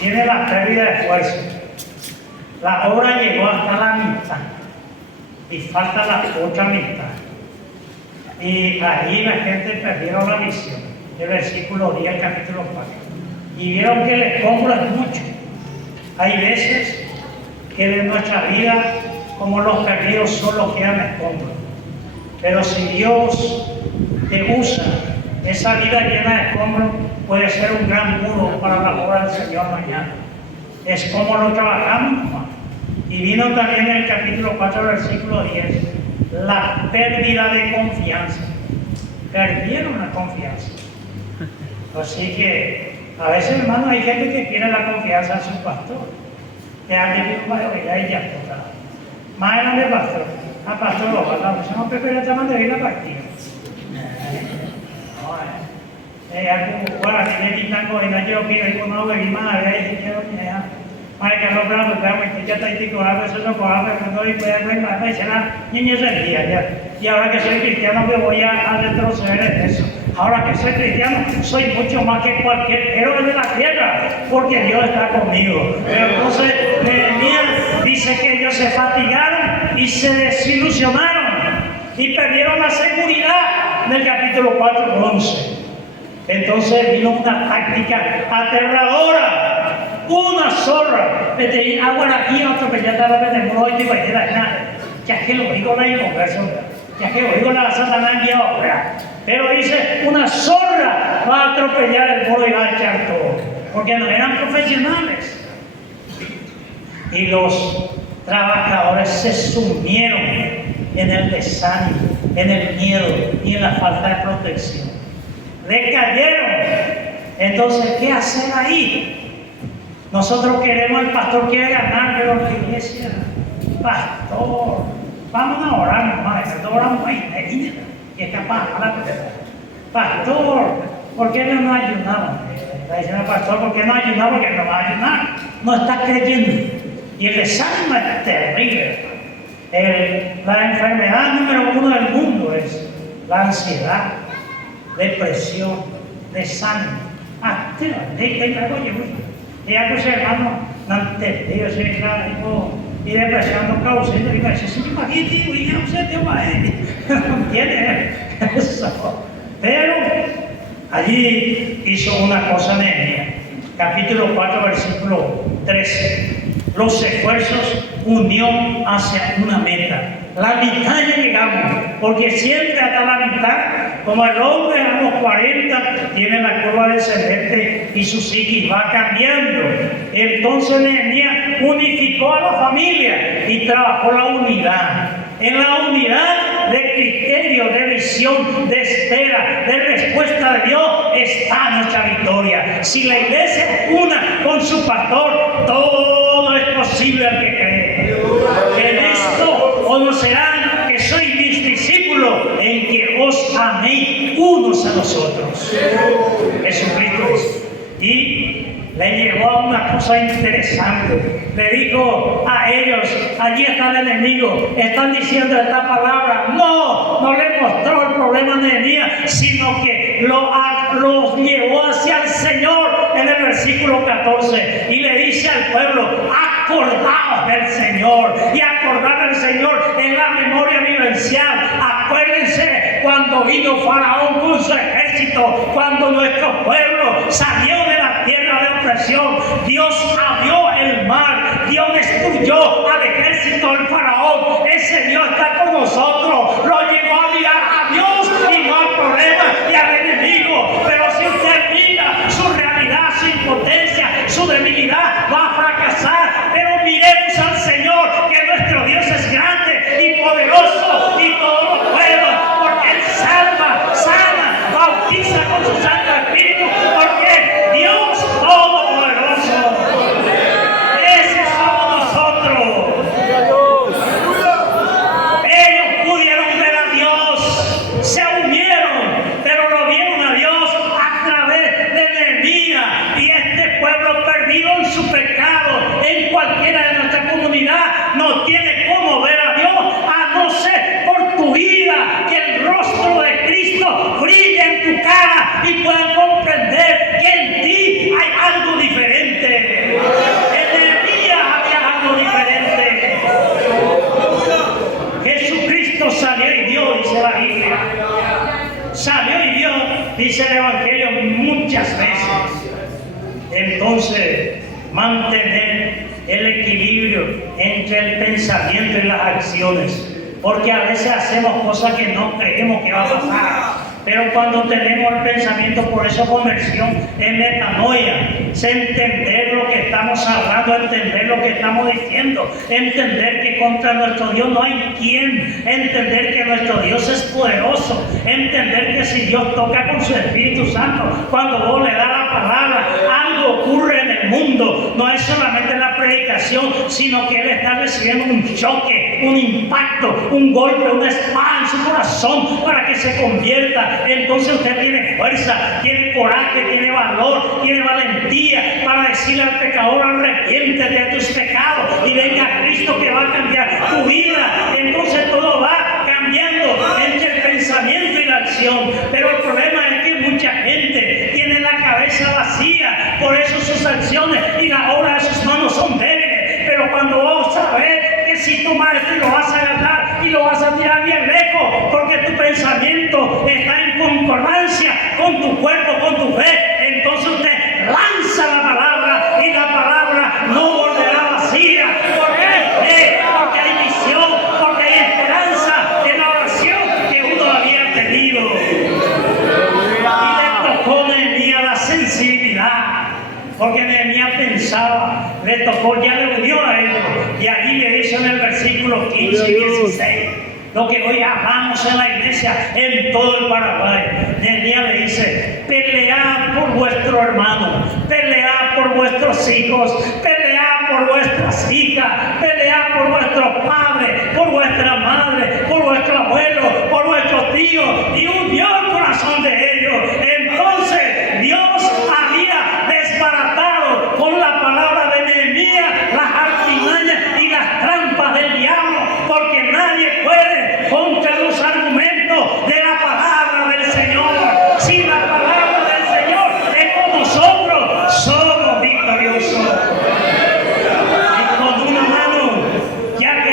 tiene la pérdida de fuerza. La obra llegó hasta la mitad y falta la otra mitad. Y ahí la gente perdieron la visión. El versículo 10, el capítulo 4. Y vieron que el escombro es mucho. Hay veces que en nuestra vida, como los perdidos, solo quedan escombros. Pero si Dios te usa, esa vida llena de escombros puede ser un gran muro para la obra del Señor mañana. Es como lo trabajamos, hermano. Y vino también en el capítulo 4, versículo 10, la pérdida de confianza. Perdieron la confianza. Así que a veces, hermano, hay gente que quiere la confianza a su pastor. Que alguien dice, vaya, ya está. Más grande pastor. A pastor, ojalá, pues no prepara esta manera de ir a partida. Guarda, que ya tango y no llevo que ir con agua y más, ahí quiero que ya. Para que no bravo, pero que ya está ahí con agua, eso no con agua, cuando y puede ver más, pues será niños del día ya. Y ahora que soy cristiano, me voy a retroceder en eso. Ahora que soy cristiano, soy mucho más que cualquier héroe de la tierra, porque Dios está conmigo. Pero entonces, Nehemías dice que ellos se fatigaron y se desilusionaron y perdieron la seguridad del capítulo 4, 11. Entonces vino una táctica aterradora. Una zorra, de agua aquí, otro que ya estaba en el mundo y te va a nada. Ya que lo digo la inconversión, ya que lo digo la Satanás y ahora. Pero dice, una zorra va a atropellar el muro y va a echar todo. Porque no eran profesionales. Y los trabajadores se sumieron en el desánimo, en el miedo y en la falta de protección. Decayeron. Entonces, ¿qué hacer ahí? Nosotros queremos, el pastor quiere ganar, pero la iglesia, pastor, vamos a orar nomás, nosotros oramos ahí, y es capaz de hablar. Pastor, ¿por qué no nos ayunamos? Está diciendo, pastor, ¿por qué no ayunamos? Porque no va a ayunar, no está creyendo. Y el desánimo es terrible. La enfermedad número 1 del mundo es la ansiedad, depresión, desánimo. Ya que ese hermano no entendió ese claro y depresión no causa y dice, si me imagino, y no sé, te va a no entiende eso. Pero allí hizo una cosa Nehemías, capítulo 4, versículo 13. Los esfuerzos unió hacia una meta. La mitad ya llegamos, porque siempre hasta la mitad Como el hombre a los 40 tiene la curva descendente y su psiquis va cambiando. Entonces Nehemías unificó a la familia y trabajó la unidad. En la unidad de criterio, de visión, de espera, de respuesta de Dios está nuestra victoria. Si la iglesia es una con su pastor, todo es posible al que cree. En esto conocerán que soy mis discípulos, en que os améis unos a los otros. Jesucristo dice. Y le llevó a una cosa interesante. Le dijo a ellos: allí está el enemigo, están diciendo esta palabra. No le mostró el problema a Nehemías, sino que los llevó hacia el Señor en el versículo 14. Y le dice al pueblo: acordaos del Señor. Y acordar del Señor en la memoria vivencial. Acuérdense cuando vino Faraón con su ejército, cuando nuestro pueblo salió de la tierra de opresión. Dios abrió el mar, Dios destruyó al ejército del Faraón. Ese Dios está con nosotros. Lo llevó a mirar a Dios y no al problema y al enemigo. Pero si usted mira su realidad, su impotencia, su debilidad, va a fracasar. Pero miremos al Señor, que nuestro Dios es grande y poderoso y todo lo puede, porque Él salva, sana, bautiza con su Santo Espíritu, porque es Dios Todopoderoso. Ese somos nosotros. Ellos pudieron ver a Dios, se unieron, pero lo vieron a Dios a través de Nehemías. Y este pueblo perdido en su pecado, en cualquiera de nuestra comunidad, no tiene cómo ver a Dios, a no ser por tu vida, que el rostro de Cristo brille en tu cara y puedan comprender que en ti hay algo diferente. En Nehemías había algo diferente. Jesucristo salió y dio, dice la Biblia. Salió y dio, dice el Evangelio, muchas veces. Entonces, mantener el equilibrio entre el pensamiento y las acciones. Porque a veces hacemos cosas que no creemos que va a pasar. Pero cuando tenemos el pensamiento, por eso conversión es metanoia, es entender lo que estamos hablando, entender lo que estamos diciendo, entender que contra nuestro Dios no hay quien, entender que nuestro Dios es poderoso, entender que si Dios toca con su Espíritu Santo, cuando vos le das la palabra, algo ocurre en el mundo. No es solamente la predicación, sino que Él está recibiendo un choque, un impacto, un golpe, una espada en su corazón para que se convierta. Entonces usted tiene fuerza, tiene coraje, tiene valor, tiene valentía para decirle al pecador: arrepiéntete de tus pecados y venga a Cristo, que va a cambiar tu vida. Entonces todo va cambiando entre el pensamiento y la acción. Pero el problema es que mucha gente tiene la cabeza vacía, por eso sus acciones y la obra de sus manos son débiles. Pero cuando vos sabés que si tu maestro lo vas a agarrar y lo vas a tirar bien lejos, porque tu pensamiento está en concordancia con tu cuerpo, con tu fe, entonces usted lanza la palabra y la palabra no volverá vacía. ¿Por qué? Porque hay visión, porque hay esperanza en la oración que uno había tenido. Y le tocó a Nehemías la sensibilidad, porque Nehemías pensaba, le tocó, ya le unió a ellos, y allí le dice en el versículo 15 y 16, lo que hoy hablamos en la iglesia en todo el Paraguay. Nehemías le dice: pelead por vuestro hermano, pelead por vuestros hijos, pelead por vuestras hijas, pelead por vuestro padre, por vuestra madre, por vuestro abuelo, por vuestros tíos, y unió el corazón de ellos. Entonces Dios había desbaratado con la palabra de Nehemías las artimañas y las trampas del diablo, porque nadie puede contra los argumentos de la palabra del Señor. Si la palabra del Señor es con nosotros, somos victoriosos. Y con una mano ya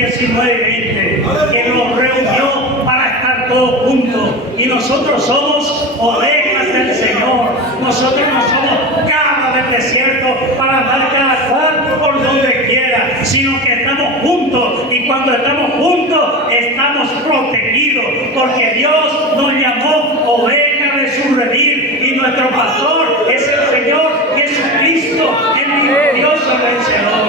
19 y 20, que nos reunió para estar todos juntos. Y nosotros somos ovejas del Señor. Nosotros no somos cabras del desierto para andar cada cual por donde quiera, sino que estamos juntos. Y cuando estamos juntos, estamos protegidos, porque Dios nos llamó ovejas de su redil. Y nuestro pastor es el Señor Jesucristo, el victorioso vencedor.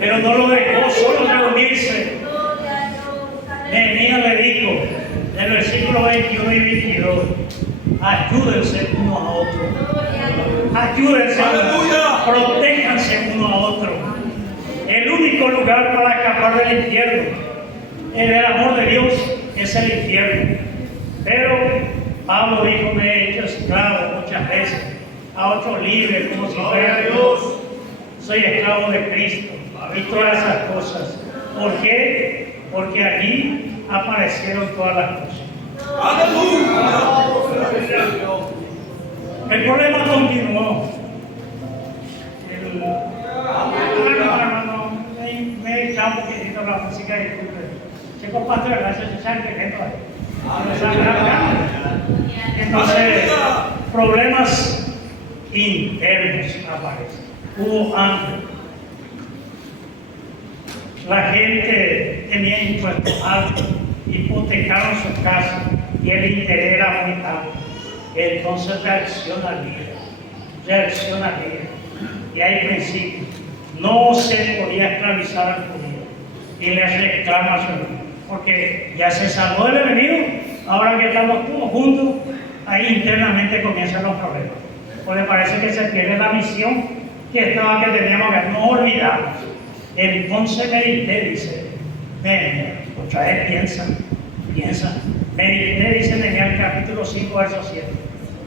Pero no lo dejó solo reunirse. Nehemías le dijo, en el versículo 21 y 22, ayúdense uno a otro. Ayúdense, protéjanse uno a otro. El único lugar para escapar del infierno, el amor de Dios, es el infierno. Pero Pablo dijo, me he hecho esclavo muchas veces, a otro libre, como si fuera Dios. Soy esclavo de Cristo y todas esas cosas. ¿Por qué? Porque allí aparecieron todas las cosas. El problema continuó. Me he echado un poquitito la música y se comparte la gracia de sangre. Entonces, problemas internos aparecen. Hubo hambre. La gente tenía impuestos altos, hipotecaron su casa y el interés era muy alto. Entonces reaccionaría. Y hay principios. No se podía esclavizar al judío y le reclama a su hermano, porque ya se salvó el enemigo. Ahora que estamos todos juntos, ahí internamente comienzan los problemas. Porque parece que se pierde la misión que teníamos que no olvidamos. Entonces medité, dice, otra vez piensa. Medité, dice Nehemías capítulo 5, verso 7.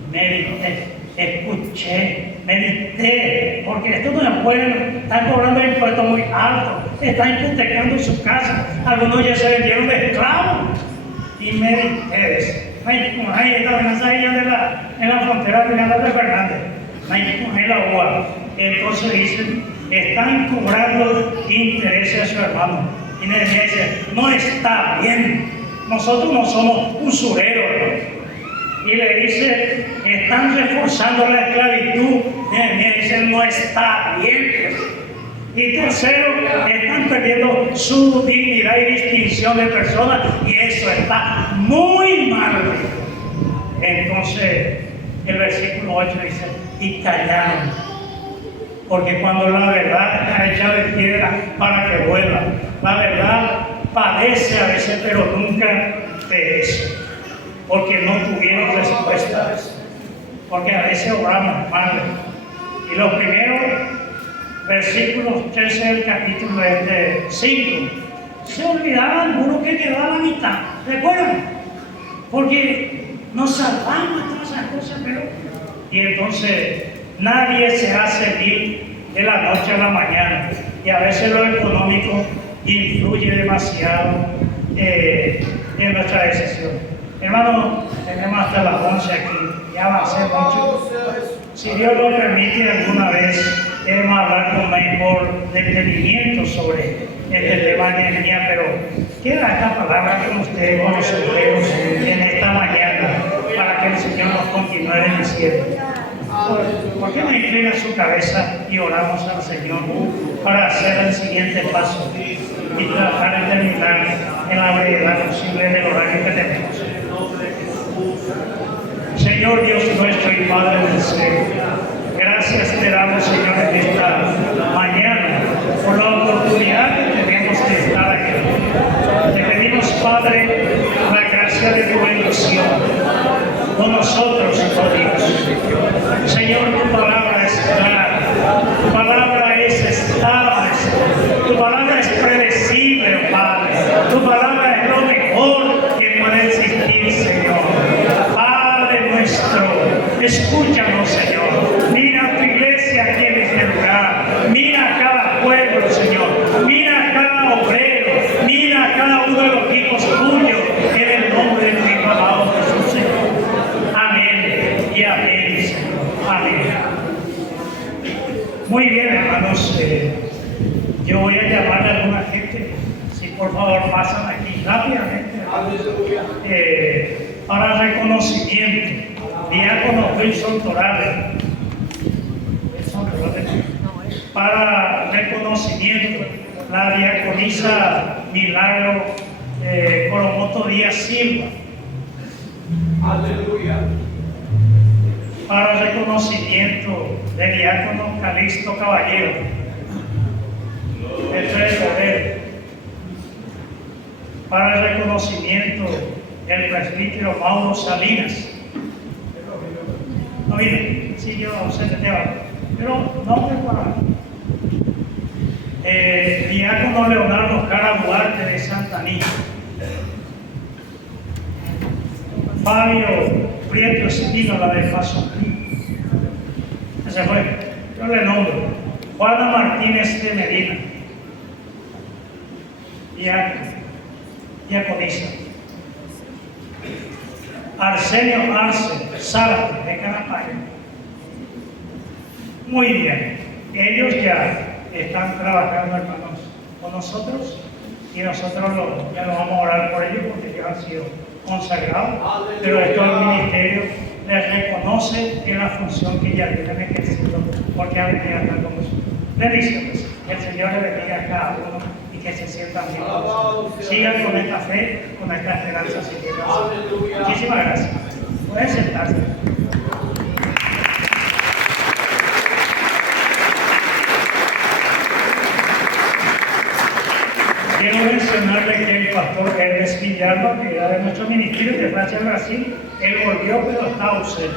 Medité, escuché, medité, porque esto no es bueno, están cobrando impuestos muy altos, están hipotecando su casa, algunos ya se vendieron de esclavos. Y medité, dice, esta amenaza ella en la frontera de Fernández, el agua. Entonces dicen, están cobrando intereses a su hermano. Y Nehemías dice, no está bien, nosotros no somos usureros, ¿no? Y le dice, están reforzando la esclavitud. Nehemías dice, no está bien. Y tercero, están perdiendo su dignidad y distinción de persona, y eso está muy mal. Entonces, el versículo 8 dice, y callaron, porque cuando la verdad está hecha de piedra para que vuela, la verdad padece a veces, pero nunca perece, porque no tuvieron respuestas, porque a veces obramos mal. Y los primeros versículos 13 del capítulo 5, se olvidaban algunos que quedaban a la mitad, ¿recuerdan? Porque nos salvamos de todas esas cosas, pero... Y entonces nadie se hace bien de la noche a la mañana, y a veces lo económico influye demasiado en nuestra decisión. Hermano, tenemos hasta las 11 aquí, ya va a ser mucho. Si Dios lo permite, alguna vez queremos hablar con mejor detenimiento sobre este tema de Nehemías, pero queda esta palabra con ustedes, con los obreros, en esta mañana, para que el Señor nos continúe bendiciendo. ¿Por qué no inclina su cabeza y oramos al Señor para hacer el siguiente paso y tratar de terminar en la brevedad posible del horario que tenemos? Señor Dios nuestro y Padre del cielo, gracias te damos, Señor, en esta mañana por la oportunidad que tenemos de estar aquí. Te pedimos, Padre, la gracia de tu bendición con nosotros, oh Dios. Señor, tu palabra es clara, tu palabra es estable, tu palabra es predecible, Padre, tu palabra es lo mejor que puede existir, Señor. Padre nuestro, escúchanos, Señor. Mira a tu iglesia aquí en este lugar, mira a cada pueblo, Señor, mira a cada obrero, mira a cada uno de los hijos tuyos, en el nombre de tu Hijo amado Jesús, Señor. Amén y amén, Señor. Amén. Muy bien, hermanos. Yo voy a llamar a alguna gente, si por favor pasan aquí rápidamente, para reconocimiento. Diácono Wilson Torales. Para reconocimiento, la diaconisa Milagro Coromoto Díaz Silva. Aleluya. Para reconocimiento de diácono Calixto Caballero. Esto es saber. Para reconocimiento del presbítero Mauro Salinas. No viene, sí, yo ausente te va. Pero no para. Diácono Leonardo Cara Duarte de Santa Anita. Fabio Prieto Espínola de Paso. Ese fue. Yo le nombro. Juana Martínez de Medina. Diaconisa. Arsenio Arce Sara de Canapaya. Muy bien. Ellos ya están trabajando, hermanos, con nosotros y nosotros ya lo vamos a orar por ellos porque ya han sido consagrados. Pero esto el ministerio les reconoce que la función que ya tienen ejercido porque han venido a estar con nosotros. Bendiciones. El Señor le bendiga a cada uno y que se sientan bien. Sigan con esta fe, con esta esperanza. Muchísimas gracias. Pueden sentarse. Quiero mencionarle que el pastor Hermes Villalba, que era de nuestro ministerio de Francia Brasil, él volvió pero está ausente.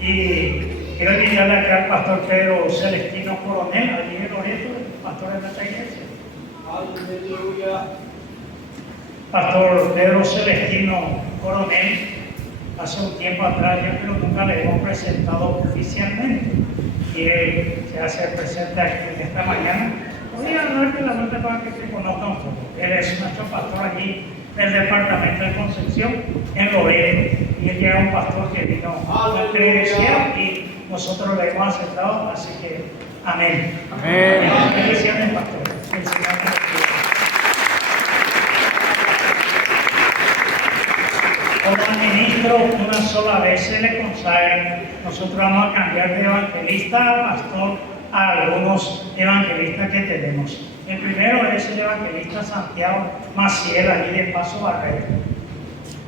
Y quiero invitarle acá al pastor Pedro Celestino Coronel, allí en Loreto, pastor de nuestra iglesia. Aleluya. Pastor Pedro Celestino Coronel, hace un tiempo atrás ya, pero nunca le hemos presentado oficialmente. Y él se hace presente en esta mañana. Voy a darte la nota para que se conozca un poco. Él es nuestro pastor allí del departamento de Concepción, en Loreto. Y él ya es un pastor que vino a credenciar y nosotros le hemos aceptado, así que amén. Amén. Bendiciones, pastor. El Señor te bendiga. Como ministro, una sola vez se le consagra. Nosotros vamos a cambiar de evangelista a pastor a algunos evangelistas que tenemos. El primero es el evangelista Santiago Maciel, allí de Paso Barrero.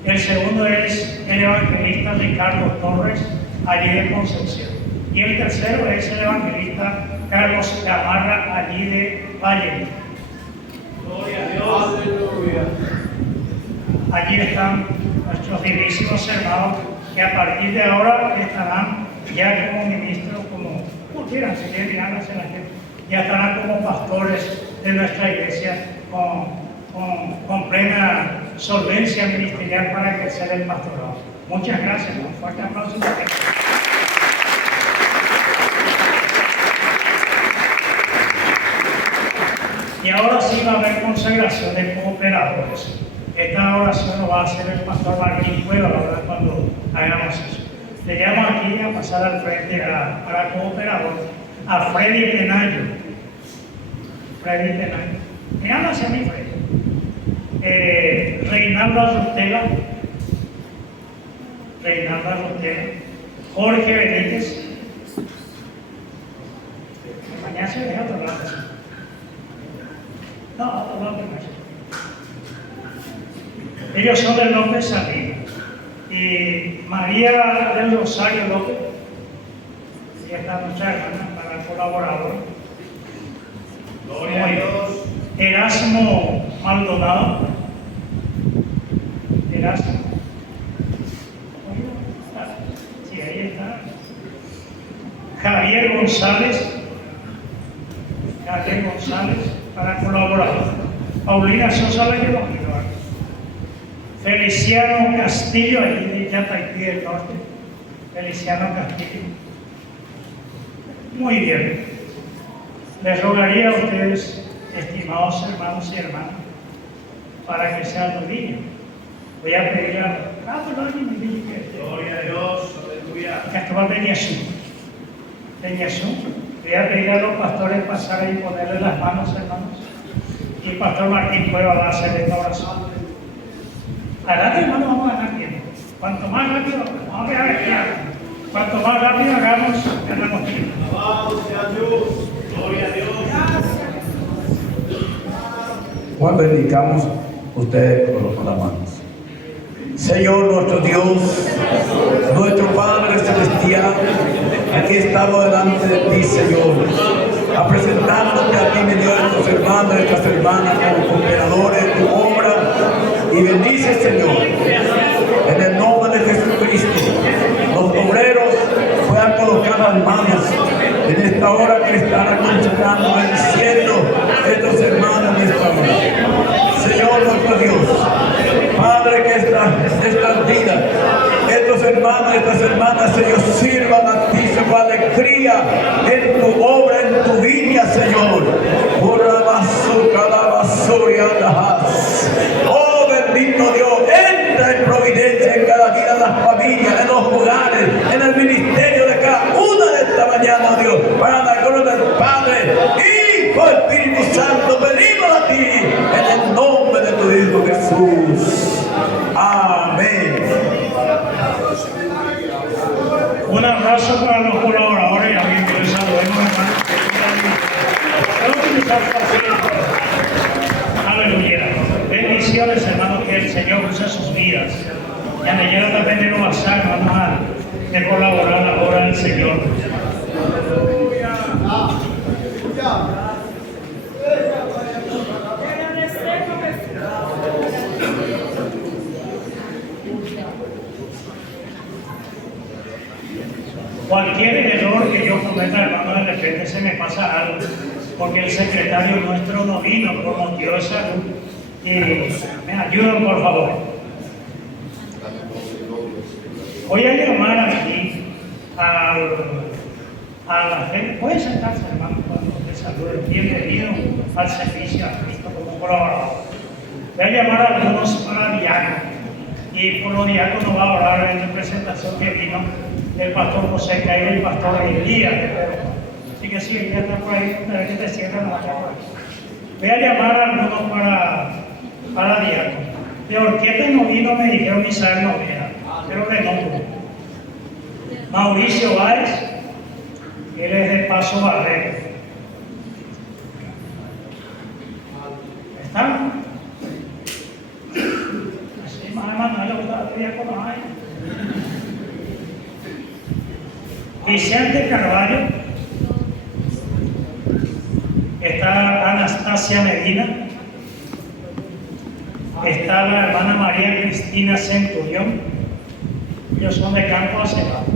El segundo es el evangelista Ricardo Torres, allí de Concepción. Y el tercero es el evangelista Carlos Gamarra, allí de Valle. Gloria a Dios. Aleluya. Allí están nuestros divísimos hermanos que a partir de ahora estarán ya como ministros, como quieran, si quieren mirarse la gente, ya estarán como pastores de nuestra iglesia con plena solvencia ministerial para ejercer el pastorado. Muchas gracias, un fuerte aplauso. Y ahora sí va a haber consagración de cooperadores. Esta oración lo va a hacer el pastor Martín Cueva, la verdad, cuando hagamos eso. Le llamo aquí a pasar al frente para cooperador a Freddy Tenayo. Freddy Tenayo. Me habla hacia mí, Freddy. Reinaldo Arrotela. Reinaldo Arrotela. Jorge Benítez. Mañana se deja otro lado. No, otro lado que ellos son del López Salinas. Y María del Rosario López, y esta nuestra hermana para el colaborador. Gloria a Dios. Erasmo Maldonado. Erasmo. Sí, ahí está. Javier González. Javier González para colaborador. Paulina Sosa le llevó. Feliciano Castillo, allí de Yataití del Norte. Feliciano Castillo. Muy bien. Les rogaría a ustedes, estimados hermanos y hermanas, para que se arrodillen. Voy a pedir a Gloria a Dios. Aleluya. Castobal Peñasú. Peñasú. Voy a pedir a los pastores pasar y ponerle las manos, hermanos. Y el pastor Martín Cueva va a hacer esta oración. Adelante, hermano, vamos a ganar tiempo. Cuanto más rápido, vamos a ver aquí. Cuanto más rápido hagamos, ganamos tiempo. Alabado sea Dios. Gloria a Dios. Juan, bendigamos ustedes con las manos. Señor nuestro Dios, nuestro Padre Celestial, aquí estamos delante de ti, Señor, a presentándote a ti, mi Dios, nuestros hermanos, nuestras hermanas, como cooperadores de tu obra, y bendice, Señor, en el nombre de Jesucristo, los obreros puedan colocar las manos en esta hora que están aconsejando, bendiciendo estos hermanos de esta hora. Señor nuestro Dios, Padre, que estas vidas, estos hermanos y estas hermanas, Señor, sirvan a ti, Señor, alegría en tu obra, en tu viña, Señor. Oh, bendito Dios, entra en providencia en cada vida de las familias, en los hogares, en el ministerio de cada una de esta mañana, Dios, para la gloria del Padre, Hijo, Espíritu Santo, venimos a ti en el nombre de tu Hijo Jesús. Amén. Un abrazo para los colaboradores y amigos que les saludemos, hermanos. Aleluya. Bendiciones, hermanos, que el Señor use sus vidas. Y a mañana también de los azar, vamos a colaborar la obra del Señor. Cualquier error que yo cometa, hermano, de repente se me pasa algo, porque el secretario nuestro no vino por motivo de salud. Y me ayudan, por favor. Voy a llamar aquí a la gente. Puede sentarse, hermano, cuando te saluden. Bienvenido al servicio a Cristo como colaborador. Voy a llamar a algunos para diáconos. Y por los diáconos va a orar en representación que vino el pastor José Caín y el pastor Elías. Así que sí, ya está por ahí, una vez que te cierran la por ahí. Voy a llamar a algunos para diáconos. De Orqueta no vino, me dijeron Misael Novera, pero le nombro. Mauricio Báez, él es de Paso Barrero. ¿Están? Así más Manuel, los diáconos hay. Vicente Carvalho, está Anastasia Medina, está la hermana María Cristina Centurión, ellos son de Campo Acebado.